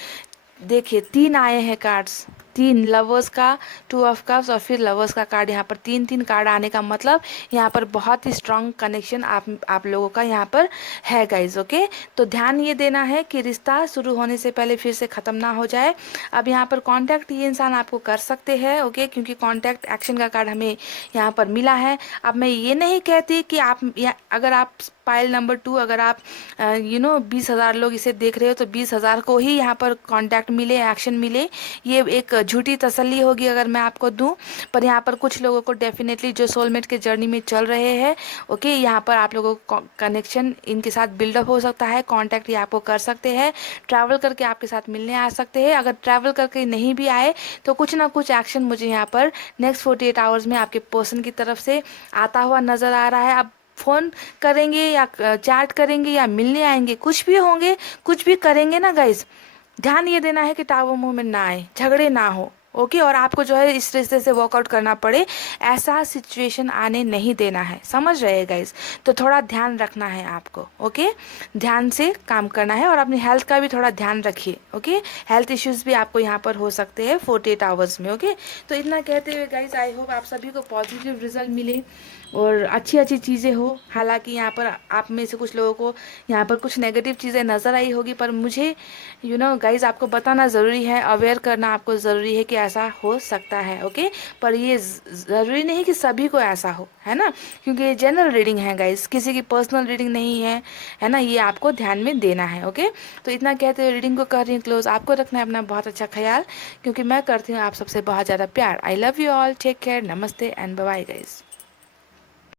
देखिए 3 आए हैं कार्ड्स, 3 लवर्स का, 2 ऑफ कप्स और फिर लवर्स का कार्ड। यहाँ पर 3 कार्ड आने का मतलब यहाँ पर बहुत ही स्ट्रांग कनेक्शन आप लोगों का यहाँ पर है गाइज। ओके, तो ध्यान ये देना है कि रिश्ता शुरू होने से पहले फिर से ख़त्म ना हो जाए। अब यहाँ पर कांटेक्ट ये इंसान आपको कर सकते हैं, ओके, क्योंकि कांटेक्ट एक्शन का कार्ड हमें यहाँ पर मिला है। अब मैं ये नहीं कहती कि आप अगर आप पाइल नंबर 2 अगर आप 20,000 लोग इसे देख रहे हो तो 20,000 को ही यहाँ पर कांटेक्ट मिले, एक्शन मिले, ये एक झूठी तसल्ली होगी अगर मैं आपको दूं। पर यहाँ पर कुछ लोगों को डेफिनेटली जो सोलमेट के जर्नी में चल रहे हैं, ओके, यहाँ पर आप लोगों को कनेक्शन इनके साथ बिल्डअप हो सकता है, कांटेक्ट ये आपको कर सकते हैं, ट्रैवल करके आपके साथ मिलने आ सकते हैं। अगर ट्रैवल करके नहीं भी आए तो कुछ ना कुछ एक्शन मुझे यहाँ पर नेक्स्ट 48 आवर्स में आपके पर्सन की तरफ से आता हुआ नज़र आ रहा है। अब फ़ोन करेंगे या चैट करेंगे या मिलने आएंगे, कुछ भी होंगे, कुछ भी करेंगे ना गाइज, ध्यान ये देना है कि टावर मूवमेंट ना आए, झगड़े ना हो, ओके, और आपको इस रिश्ते से वर्कआउट करना पड़े, ऐसा सिचुएशन आने नहीं देना है, समझ रहे गाइज। तो थोड़ा ध्यान रखना है आपको, ओके, ध्यान से काम करना है, और अपनी हेल्थ का भी थोड़ा ध्यान रखिए, ओके, हेल्थ इश्यूज भी आपको यहाँ पर हो सकते हैं 48 आवर्स में, ओके। तो इतना कहते हुए गाइज आई होप आप सभी को पॉजिटिव रिजल्ट मिले और अच्छी अच्छी चीज़ें हो। हालांकि यहाँ पर आप में से कुछ लोगों को यहाँ पर कुछ नेगेटिव चीज़ें नज़र आई होगी, पर मुझे गाइज आपको बताना ज़रूरी है, अवेयर करना आपको ज़रूरी है कि ऐसा हो सकता है, ओके। पर ये ज़रूरी नहीं कि सभी को ऐसा हो, है ना, क्योंकि ये जनरल रीडिंग है गाइज, किसी की पर्सनल रीडिंग नहीं है ना, ये आपको ध्यान में देना है, ओके। तो इतना कहते हुए रीडिंग को कर रही हूँ क्लोज। आपको रखना है अपना बहुत अच्छा ख्याल, क्योंकि मैं करती हूँ आप सबसे बहुत ज़्यादा प्यार। I love you all, take care, नमस्ते एंड बाय बाय गाइज।